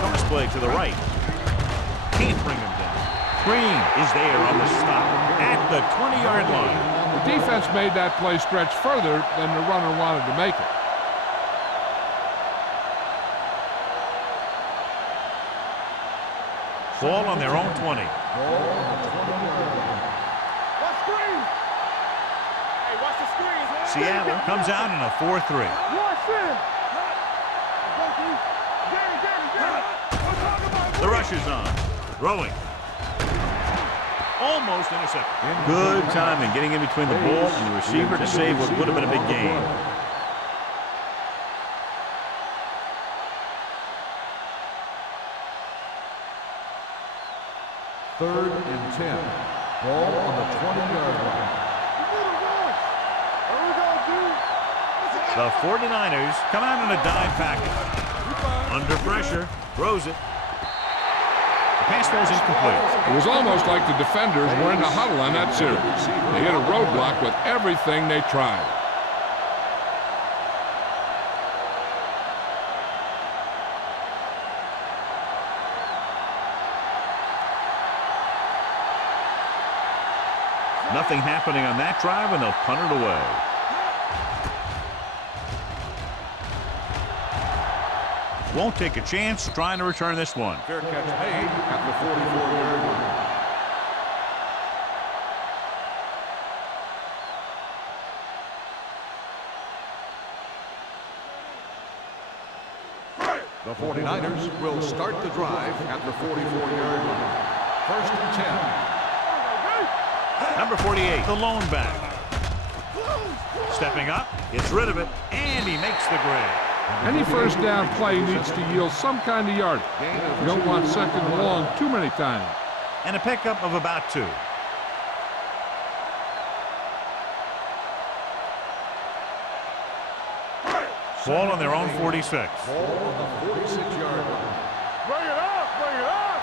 Comes play to the right. Can't bring him down. Green is there on the stop at the 20-yard line. The defense made that play stretch further than the runner wanted to make it. Ball on their own 20. Ball on the 20-yard line. Seattle comes out in a 4-3. The rush is on. Throwing. Almost intercepted. Good timing getting in between the ball and the receiver to save what would have been a big gain. Third and 10. Ball on the 20-yard line. The 49ers come out in a dime package. Under pressure. Throws it. The pass throw is incomplete. It was almost like the defenders were in a huddle on that series. They hit a roadblock with everything they tried. Nothing happening on that drive, and they'll punt it away. Won't take a chance trying to return this one. Fair catch made at the 44-yard line. The 49ers will start the drive at the 44-yard line. First and 10. Number 48, the lone back. Stepping up, gets rid of it, and he makes the grab. Any first down play needs to yield some kind of yardage. You don't want second and long too many times. And a pickup of about 2. Ball on their own 46. Ball on the 46-yard line. Bring it up, bring it up.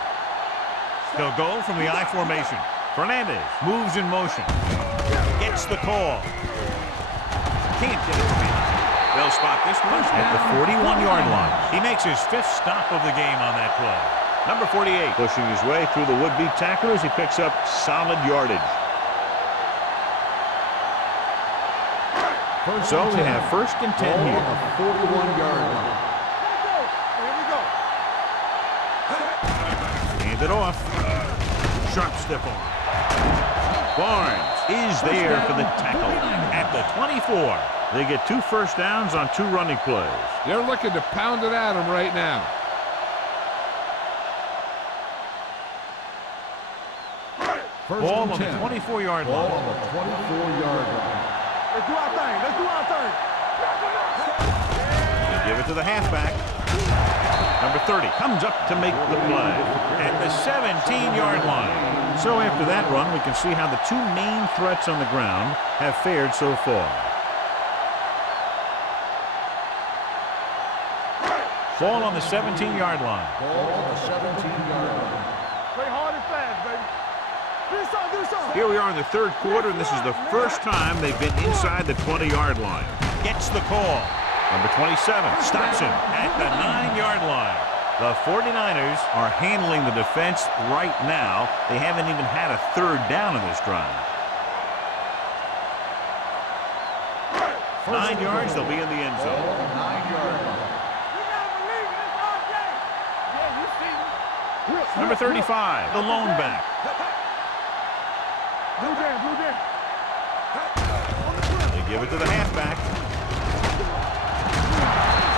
They'll go from the I formation. Fernandez moves in motion. Gets the call. Can't get it to me. They'll spot this one at the 41-yard line. He makes his 5th stop of the game on that play. Number 48 pushing his way through the would-be tacklers. He picks up solid yardage. So we have 1st and 10 here. On the 41-yard line. Here we go. Hand it off. Sharp stiff arm. Barnes is there for the tackle at the 24. They get 2 first downs on 2 running plays. They're looking to pound it at him right now. Ball on the 24-yard Ball line. on the 24-yard line. Let's do our thing. Let's do our thing. They give it to the halfback. Number 30 comes up to make the play at the 17-yard line. So after that run, we can see how the 2 main threats on the ground have fared so far. Ball on the 17-yard line. Ball on the 17-yard line. Play hard and fast, baby. Do something, do something. Here we are in the 3rd quarter, and this is the first time they've been inside the 20-yard line. Gets the call. Number 27 stops him at the 9-yard line. The 49ers are handling the defense right now. They haven't even had a 3rd down in this drive. 9 yards, they'll be in the end Ball zone. on the 9-yard line. You gotta believe it. It's our day. Yeah, you see me. Number 35, the lone back. Blue jam, blue jam. They give it to the halfback.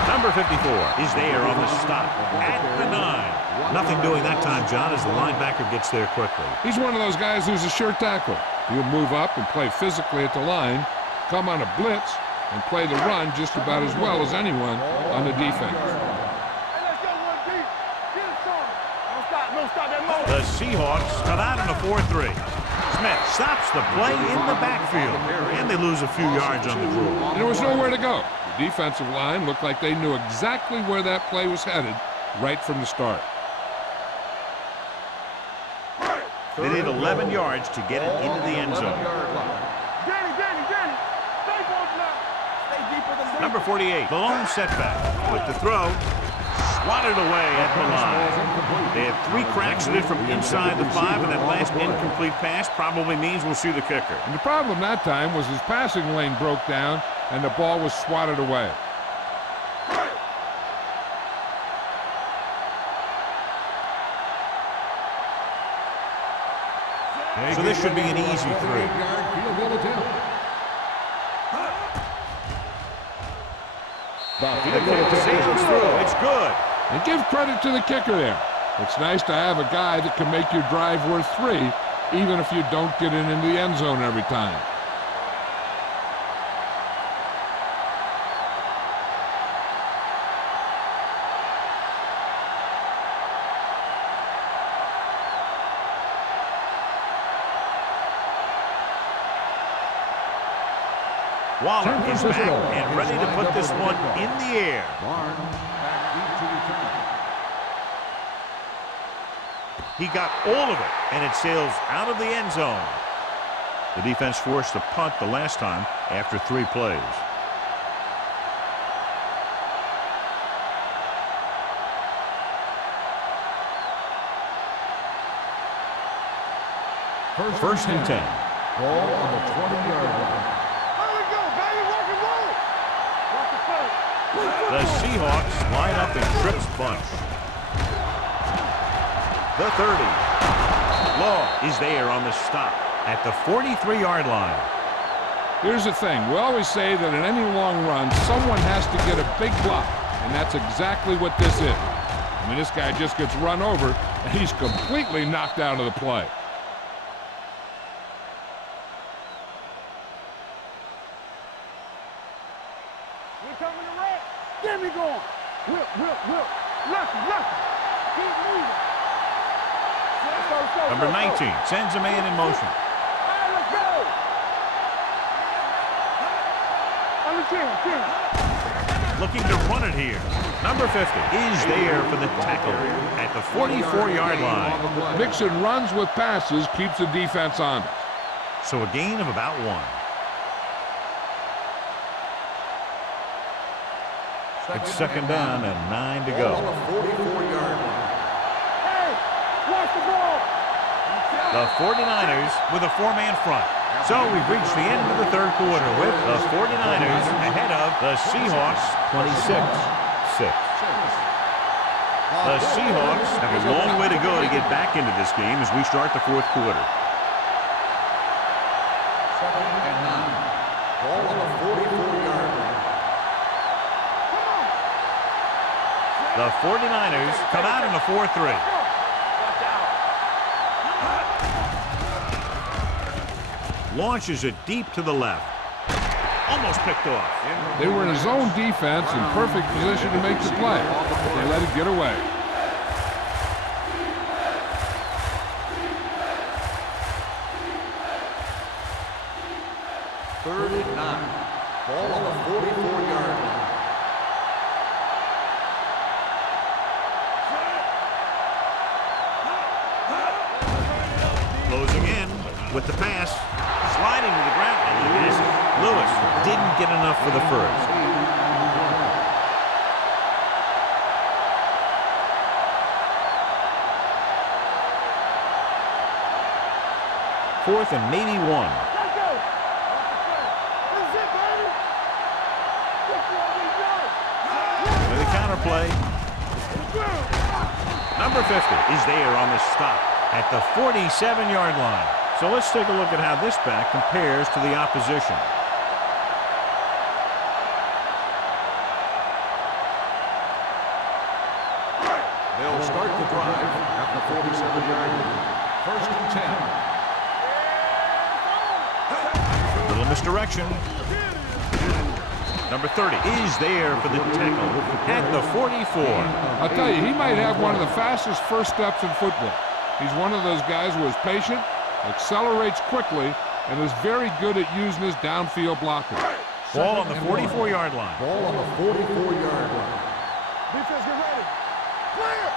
Number 54 is there on the stop at the 9. Nothing doing that time, John, as the linebacker gets there quickly. He's one of those guys who's a sure tackler. He'll move up and play physically at the line, come on a blitz, and play the run just about as well as anyone on the defense. Hey, let's go one deep. Get it started. Don't stop that motion. The Seahawks come out in a 4-3. Smith stops the play in the backfield, and they lose a few yards on the draw. And there was nowhere to go. The defensive line looked like they knew exactly where that play was headed right from the start. They need 11 yards to get it into the end zone. Danny. Stay forward now. Stay deeper than that. Number 48, the lone setback with the throw. Swatted away at the line. They had 3 cracks at it from inside the 5, and that last incomplete pass probably means we'll see the kicker. And the problem that time was his passing lane broke down and the ball was swatted away. So this should be an easy 3. The kick sails through. It's good. And give credit to the kicker there. It's nice to have a guy that can make your drive worth 3, even if you don't get it into the end zone every time. Waller is back and ready to put this one in the air. He got all of it, and it sails out of the end zone. The defense forced a punt the last time after 3 plays. First and 10. Ball on the 20-yard line. There we go, baby. Rock and roll. Rock the first. The Seahawks line up in trips bunch. The 30. Law is there on the stop at the 43-yard line. Here's the thing. We always say that in any long run, someone has to get a big block, and that's exactly what this is. I mean, this guy just gets run over, and he's completely knocked out of the play. He coming to red. Get me going. Whip. Lucky. Keep moving. Let's go. Number 19 sends a man in motion. All right, let's go. On the 10. Looking to run it here. Number 50 is there for the tackle at the 44-yard line. Mixing runs with passes keeps the defense honest. So a gain of about 1. It's second down and 9 to go. Hey, watch the ball. The 49ers with a 4-man front. So we've reached the end of the third quarter with the 49ers ahead of the Seahawks 26-6. The Seahawks have a long way to go to get back into this game as we start the fourth quarter. Second and 9. Ball on the 44-yard line. The 49ers come out in a 4-3. Launches it deep to the left. Almost picked off. They were in a zone defense in perfect position to make the play, but they let it get away. Third and 9. Ball on the 44-yard line. Closing in with the pass. Sliding to the ground, and he has it. Lewis didn't get enough for the first. Fourth and maybe 1. Let's go. This is it, baby. This is what we do. With a counter play. Number 50 is there on the stop at the 47-yard line. So let's take a look at how this back compares to the opposition. They'll start the drive at the 47-yard line. First and 10. Little misdirection. Number 30 is there for the tackle at the 44. I'll tell you, he might have one of the fastest first steps in football. He's one of those guys who is patient, accelerates quickly, and is very good at using his downfield blocking. Ball on the 44-yard line. Ball on the 44-yard line. Defense, get ready. Clear.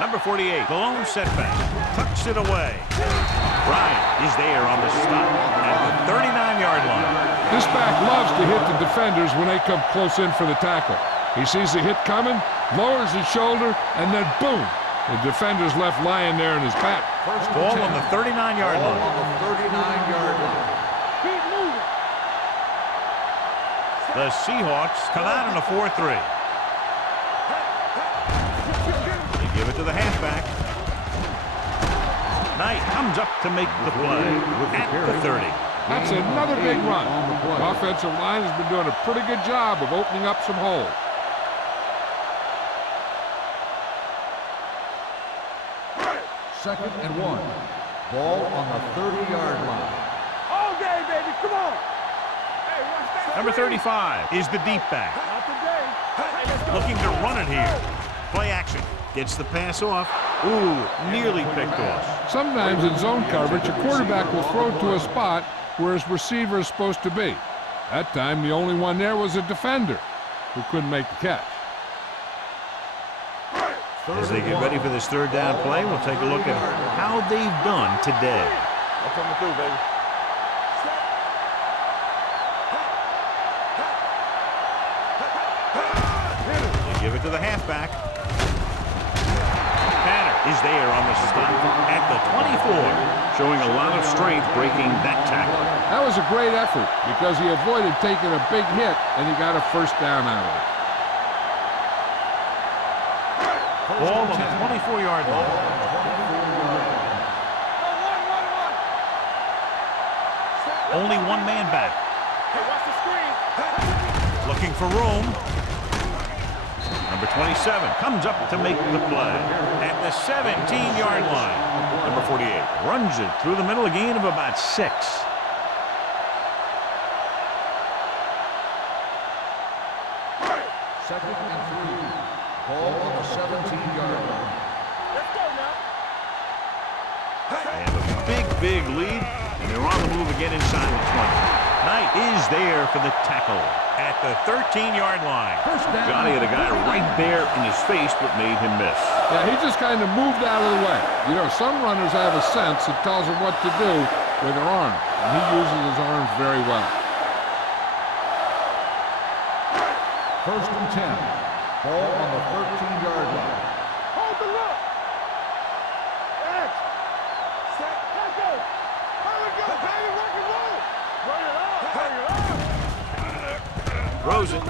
Number 48, the lone setback, tucks it away. Bryant is there on the stop at the 39-yard line. This back loves to hit the defenders when they come close in for the tackle. He sees the hit coming, lowers his shoulder, and then boom, the defender's left lying there in his pack. First and Ball 10. on the 39-yard Ball line. on the 39-yard line. Keep moving. The Seahawks come out in a 4-3. They give it to the halfback. Knight comes up to make the play at the 30. That's another big run. The offensive line has been doing a pretty good job of opening up some holes. Second and 1. Ball on the 30-yard line. All day, baby. Come on. Hey, watch that. Number 35 is the deep back. Not today. Hey, let's go. Looking to run it here. Play action. Gets the pass off. Ooh, nearly picked off. Sometimes in zone coverage, a quarterback will throw to a spot where his receiver is supposed to be. That time, the only one there was a defender who couldn't make the catch. As they get ready for this third down play, we'll take a look at how they've done today. I'm coming through, baby. They give it to the halfback. Tanner is there on the stop at the 24, showing a lot of strength breaking that tackle. That was a great effort because he avoided taking a big hit and he got a first down out of it. Ball on the 24-yard line. Only one man back. Hey, watch the screen. Looking for room. Number 27 comes up to make the play at the 17-yard line. Number 48 runs it through the middle, a gain of about 6. Second and 3. Ball on the 17-yard line. Let's go now. They have a big lead, and they're on the move again inside the 20. Knight is there for the tackle at the 13-yard line. Johnny had a guy right there in his face, but made him miss. Yeah, he just kind of moved out of the way. You know, some runners have a sense that tells them what to do with their arms, and he uses his arms very well. First and 10. Ball on the 13-yard line. Hold the look. X. Set. Let's go. Here we go, baby. Rock and roll. Bring it on. Bring it on. Throws it.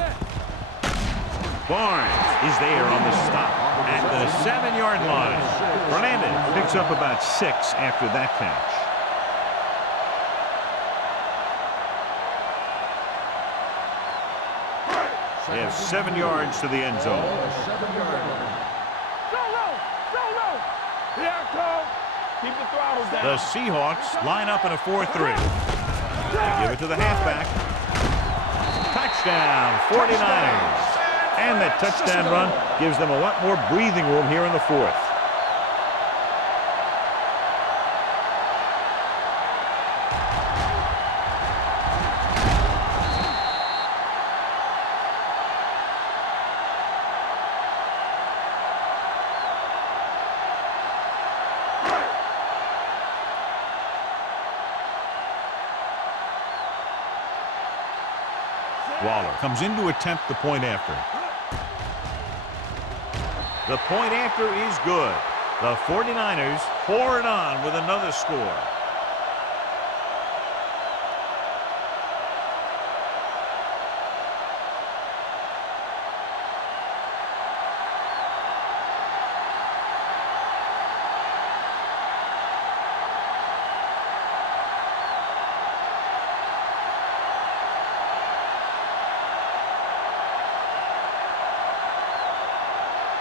Barnes is there on the stop at the 7-yard line. Fernandez picks up about 6 after that catch. They have 7 yards to the end zone. 7-yard line. Solo. Here I come. Keep the throttle down. The Seahawks line up in a 4-3. They give it to the halfback. Touchdown, 49ers. And that touchdown run gives them a lot more breathing room here in the 4th. Waller comes in to attempt the point after. The point after is good. The 49ers pour it on with another score.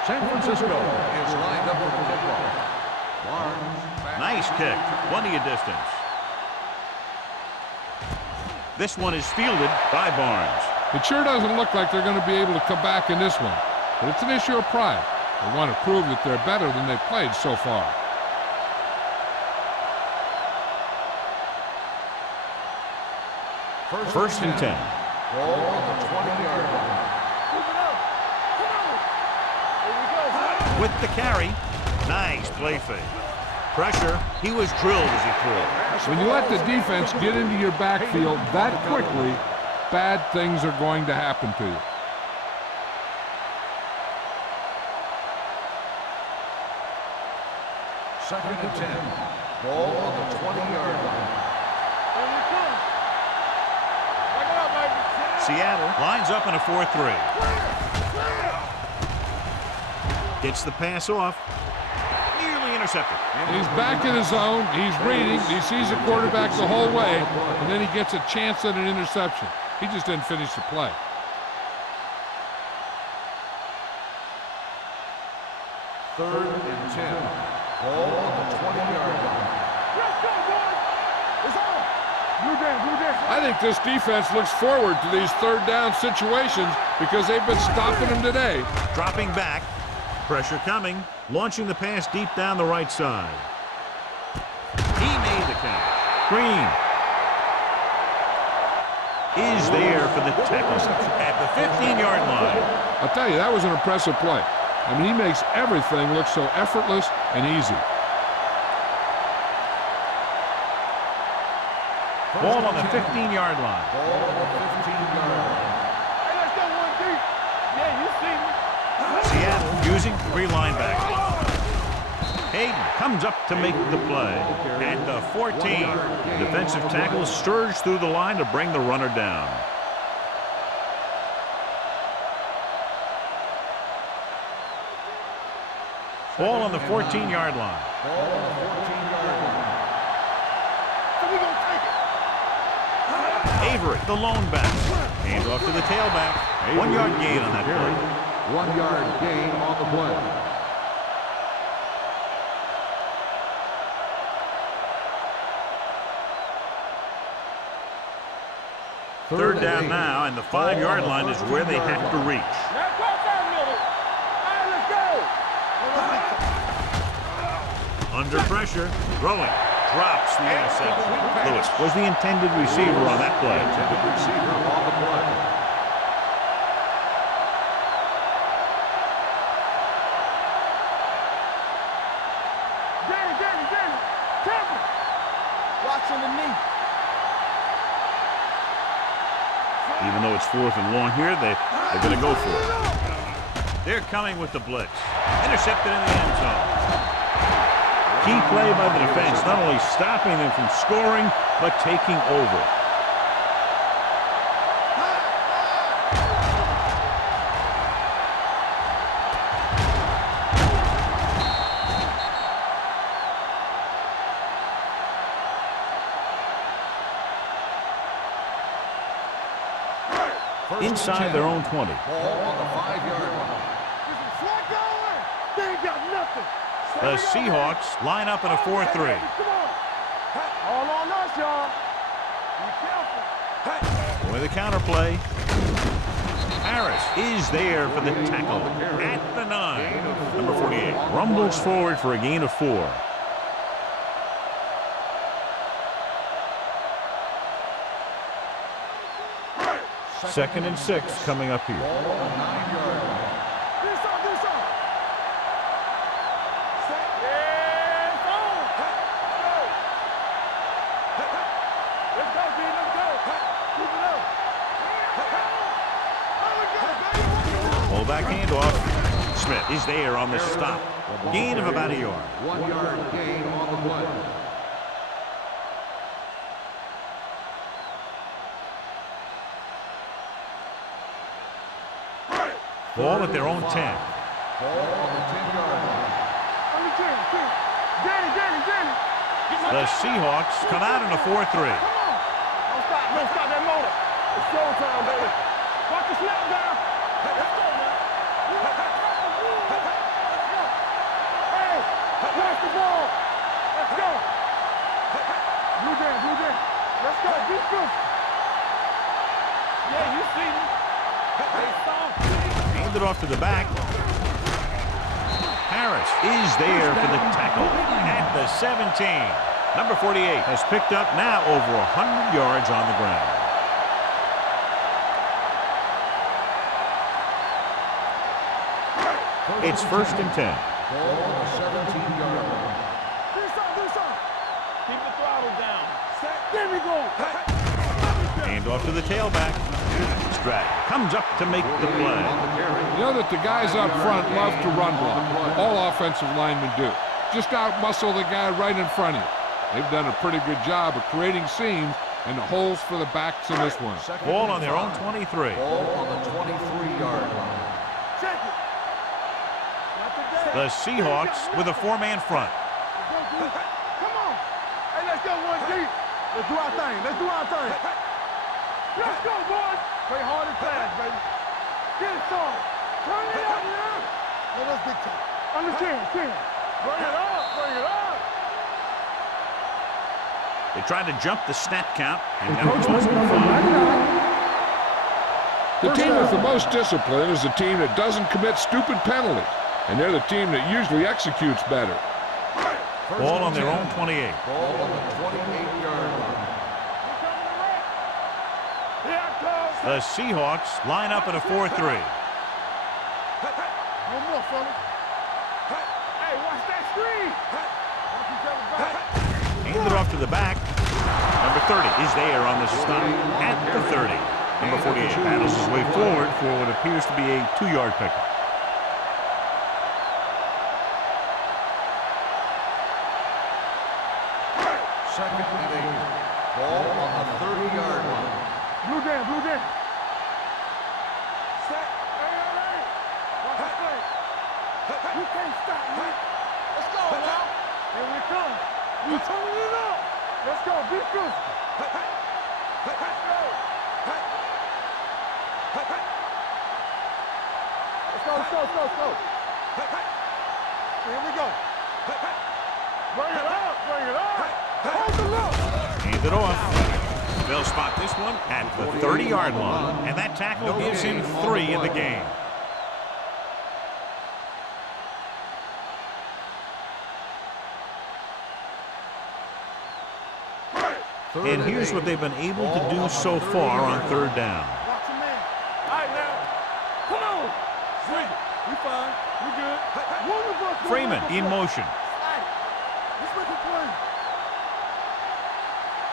San Francisco is lined up for the kickoff. Barnes. Nice kick. Plenty of distance. This one is fielded by Barnes. It sure doesn't look like they're going to be able to come back in this one, but it's an issue of pride. They want to prove that they're better than they've played so far. First and 10. Ball on the 20-yard line. With the carry. Nice play fake. Pressure. He was drilled as he threw. When you let the defense get into your backfield that quickly, bad things are going to happen to you. Second and 10. Ball on the 20-yard line. Seattle lines up in a 4-3. Gets the pass off. Nearly intercepted. He's back in his zone. He's reading. He sees the quarterback the whole way, and then he gets a chance at an interception. He just didn't finish the play. Third and 10. Ball on the 20-yard line. Let's go, boys. It's on. Blue down. I think this defense looks forward to these third down situations because they've been stopping them today. Dropping back. Pressure coming. Launching the pass deep down the right side. He made the catch. Green is there for the tackle at the 15-yard line. I'll tell you, that was an impressive play. I mean, he makes everything look so effortless and easy. Ball on the 15-yard line. Ball on the 15-yard line. Hey, let's go one deep. Yeah, you see me. Seattle using 3 linebackers. Hayden comes up to make the play. At the 14, defensive tackle surged through the line to bring the runner down. Ball on the 14-yard line. Ball on the 14-yard line. So we gonna take it. Avery, the lone back. Hands off to the tailback. 1-yard gain on that play. 1-yard gain on the play. Third down now, and the 5-yard line is where they have to reach. Now go down, Millie. All right, let's go. Under pressure, throwing, drops the interception. Lewis was the intended receiver on that play. Intended receiver on the play. Danny. Temple. Watch underneath. Even though it's 4th and long here, they're going to go for it. They're coming with the blitz. Intercepted in the end zone. Key play by the defense, not only stopping them from scoring, but taking over. Inside their own 20. Ball on the 5-yard line. They ain't got nothing. The Seahawks line up in a 4-3. Come on. All on us, y'all. Be careful. With the counterplay. Harris is there for the tackle at the 9. Number 48 rumbles forward for a gain of 4. Second and 6 coming up here. Ball on the 9-yard line. Do something. Yes, on. Let's go, B. Let's go. Keep it up. Fullback handoff. Smith is there on the stop. Gain of about a yard. 1-yard gain on the play. Ball at their own 10. Ball on the 10-yard line. Danny. The Seahawks come out in a 4-3. Come on. Don't stop that motor. It's showtime, baby. Watch the snap down. Let's go, man. Hey, watch the ball. Let's go. Blue Jam. Let's go. Be good. Yeah, you see me. Hey, stop. Hand it off to the back. Harris is there for the tackle at the 17. Number 48 has picked up now over 100 yards on the ground. It's 1st and 10. Ball on the 17-yard line. Do something. Keep the throttle down. There we go. Hand off to the tailback. Stratton comes up to make the play. You know that the guys up front love to run block. All offensive linemen do. Just out-muscle the guy right in front of you. They've done a pretty good job of creating seams and the holes for the backs in this one. Ball on their own 23. Ball on the 23-yard line. Check it. The Seahawks with a 4-man front. Come on. Hey, let's go one deep. Let's do our thing. Let's go, boys. Play hard and fast, baby. Get it started. Turn it up now. Let us get to it. Understand. Bring it up. They tried to jump the snap count. And Coach makes number 99. The team with the most discipline is the team that doesn't commit stupid penalties, and they're the team that usually executes better. Ball on their own 28. Ball on the 28-yard line. The Seahawks line up in a 4-3. No more, fella. Hey, watch that screen. Watch each other back. Hand it off to the back. Number 30 is there on the stop at the 30. Number 48 battles his way forward for what appears to be a 2-yard pickup. Second and 8. Ball on the 30-yard line. Blue Jam. Set. Hey. Watch the play. You can't stop me. Let's go now. Here we come. We turning it up. Let's go. Be good. Let's go. Here we go. Bring it up. Hold the look. Hand it off. They'll spot this one at the 30-yard line, and that tackle gives him 3 in the game. And here's what they've been able to do so far on 3rd down. Watch your man. All right, now. Come on. Swing it. We fine. We good. Freeman in motion. Slide it. Let's make a play.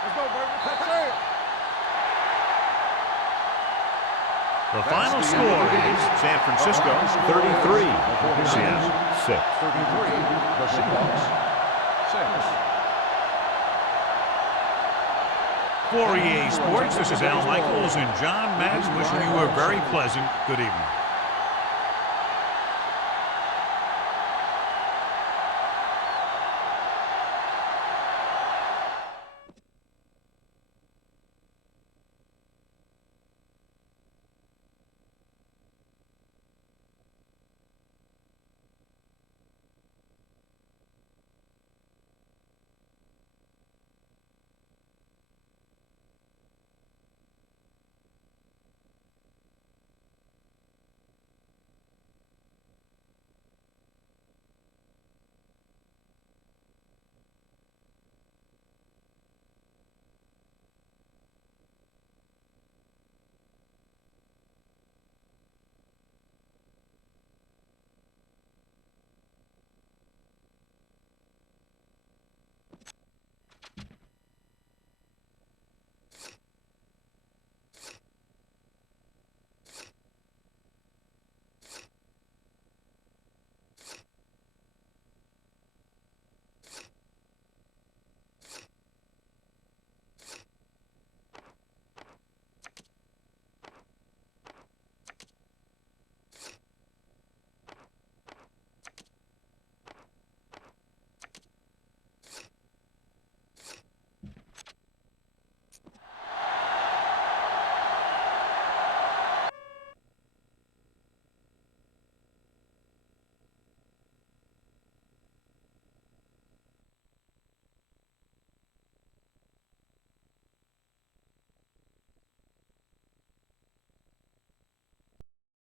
Let's go, baby. That's it. The final score is San Francisco 33, Seattle 6. 33, the Seahawks 6. For EA Sports, this is Al Michaels and John Madden wishing you a very pleasant good evening.